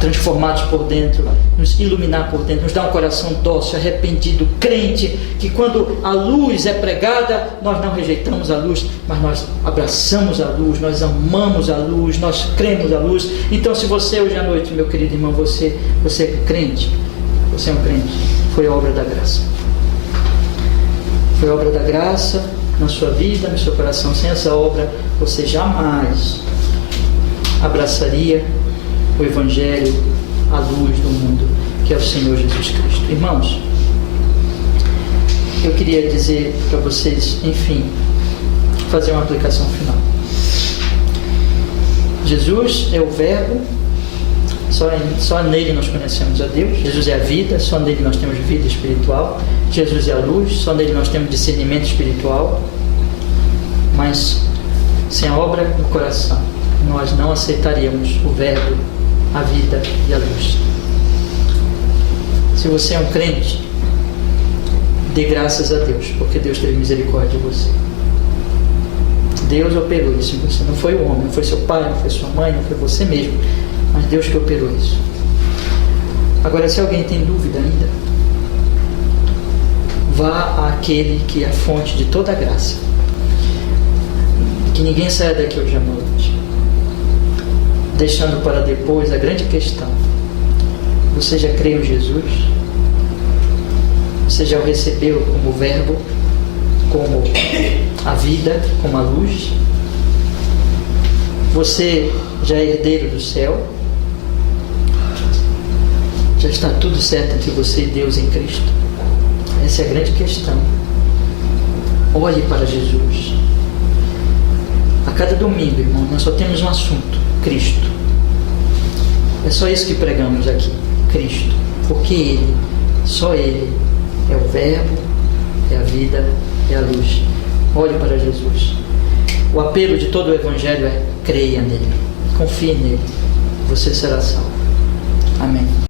transformados por dentro, nos iluminar por dentro, nos dar um coração dócil, arrependido, crente, que quando a luz é pregada, nós não rejeitamos a luz, mas nós abraçamos a luz, nós amamos a luz, nós cremos a luz. Então, se você hoje à noite, meu querido irmão, você é crente, você é um crente, foi obra da graça. Foi obra da graça na sua vida, no seu coração. Sem essa obra, você jamais abraçaria o Evangelho, a luz do mundo, que é o Senhor Jesus Cristo. Irmãos, eu queria dizer para vocês, enfim, fazer uma aplicação final. Jesus é o Verbo, só nele nós conhecemos a Deus. Jesus é a vida, só nele nós temos vida espiritual. Jesus é a luz, só nele nós temos discernimento espiritual. Mas sem a obra no coração, nós não aceitaríamos o Verbo, a vida e a luz. Se você é um crente, dê graças a Deus, porque Deus teve misericórdia de você. Deus operou isso em você. Não foi o homem, não foi seu pai, não foi sua mãe, não foi você mesmo, mas Deus que operou isso. Agora, se alguém tem dúvida ainda, vá àquele que é a fonte de toda a graça. Que ninguém saia daqui hoje à noite deixando para depois a grande questão: você já creu em Jesus? Você já o recebeu como Verbo, como a vida, como a luz? Você já é herdeiro do céu? Já está tudo certo entre você e Deus em Cristo? Essa é a grande questão. Olhe para Jesus. A cada domingo, irmão, nós só temos um assunto: Cristo. É só isso que pregamos aqui: Cristo. Porque Ele, só Ele, é o Verbo, é a vida, é a luz. Olhe para Jesus. O apelo de todo o Evangelho é: creia nele, confie nele, você será salvo. Amém.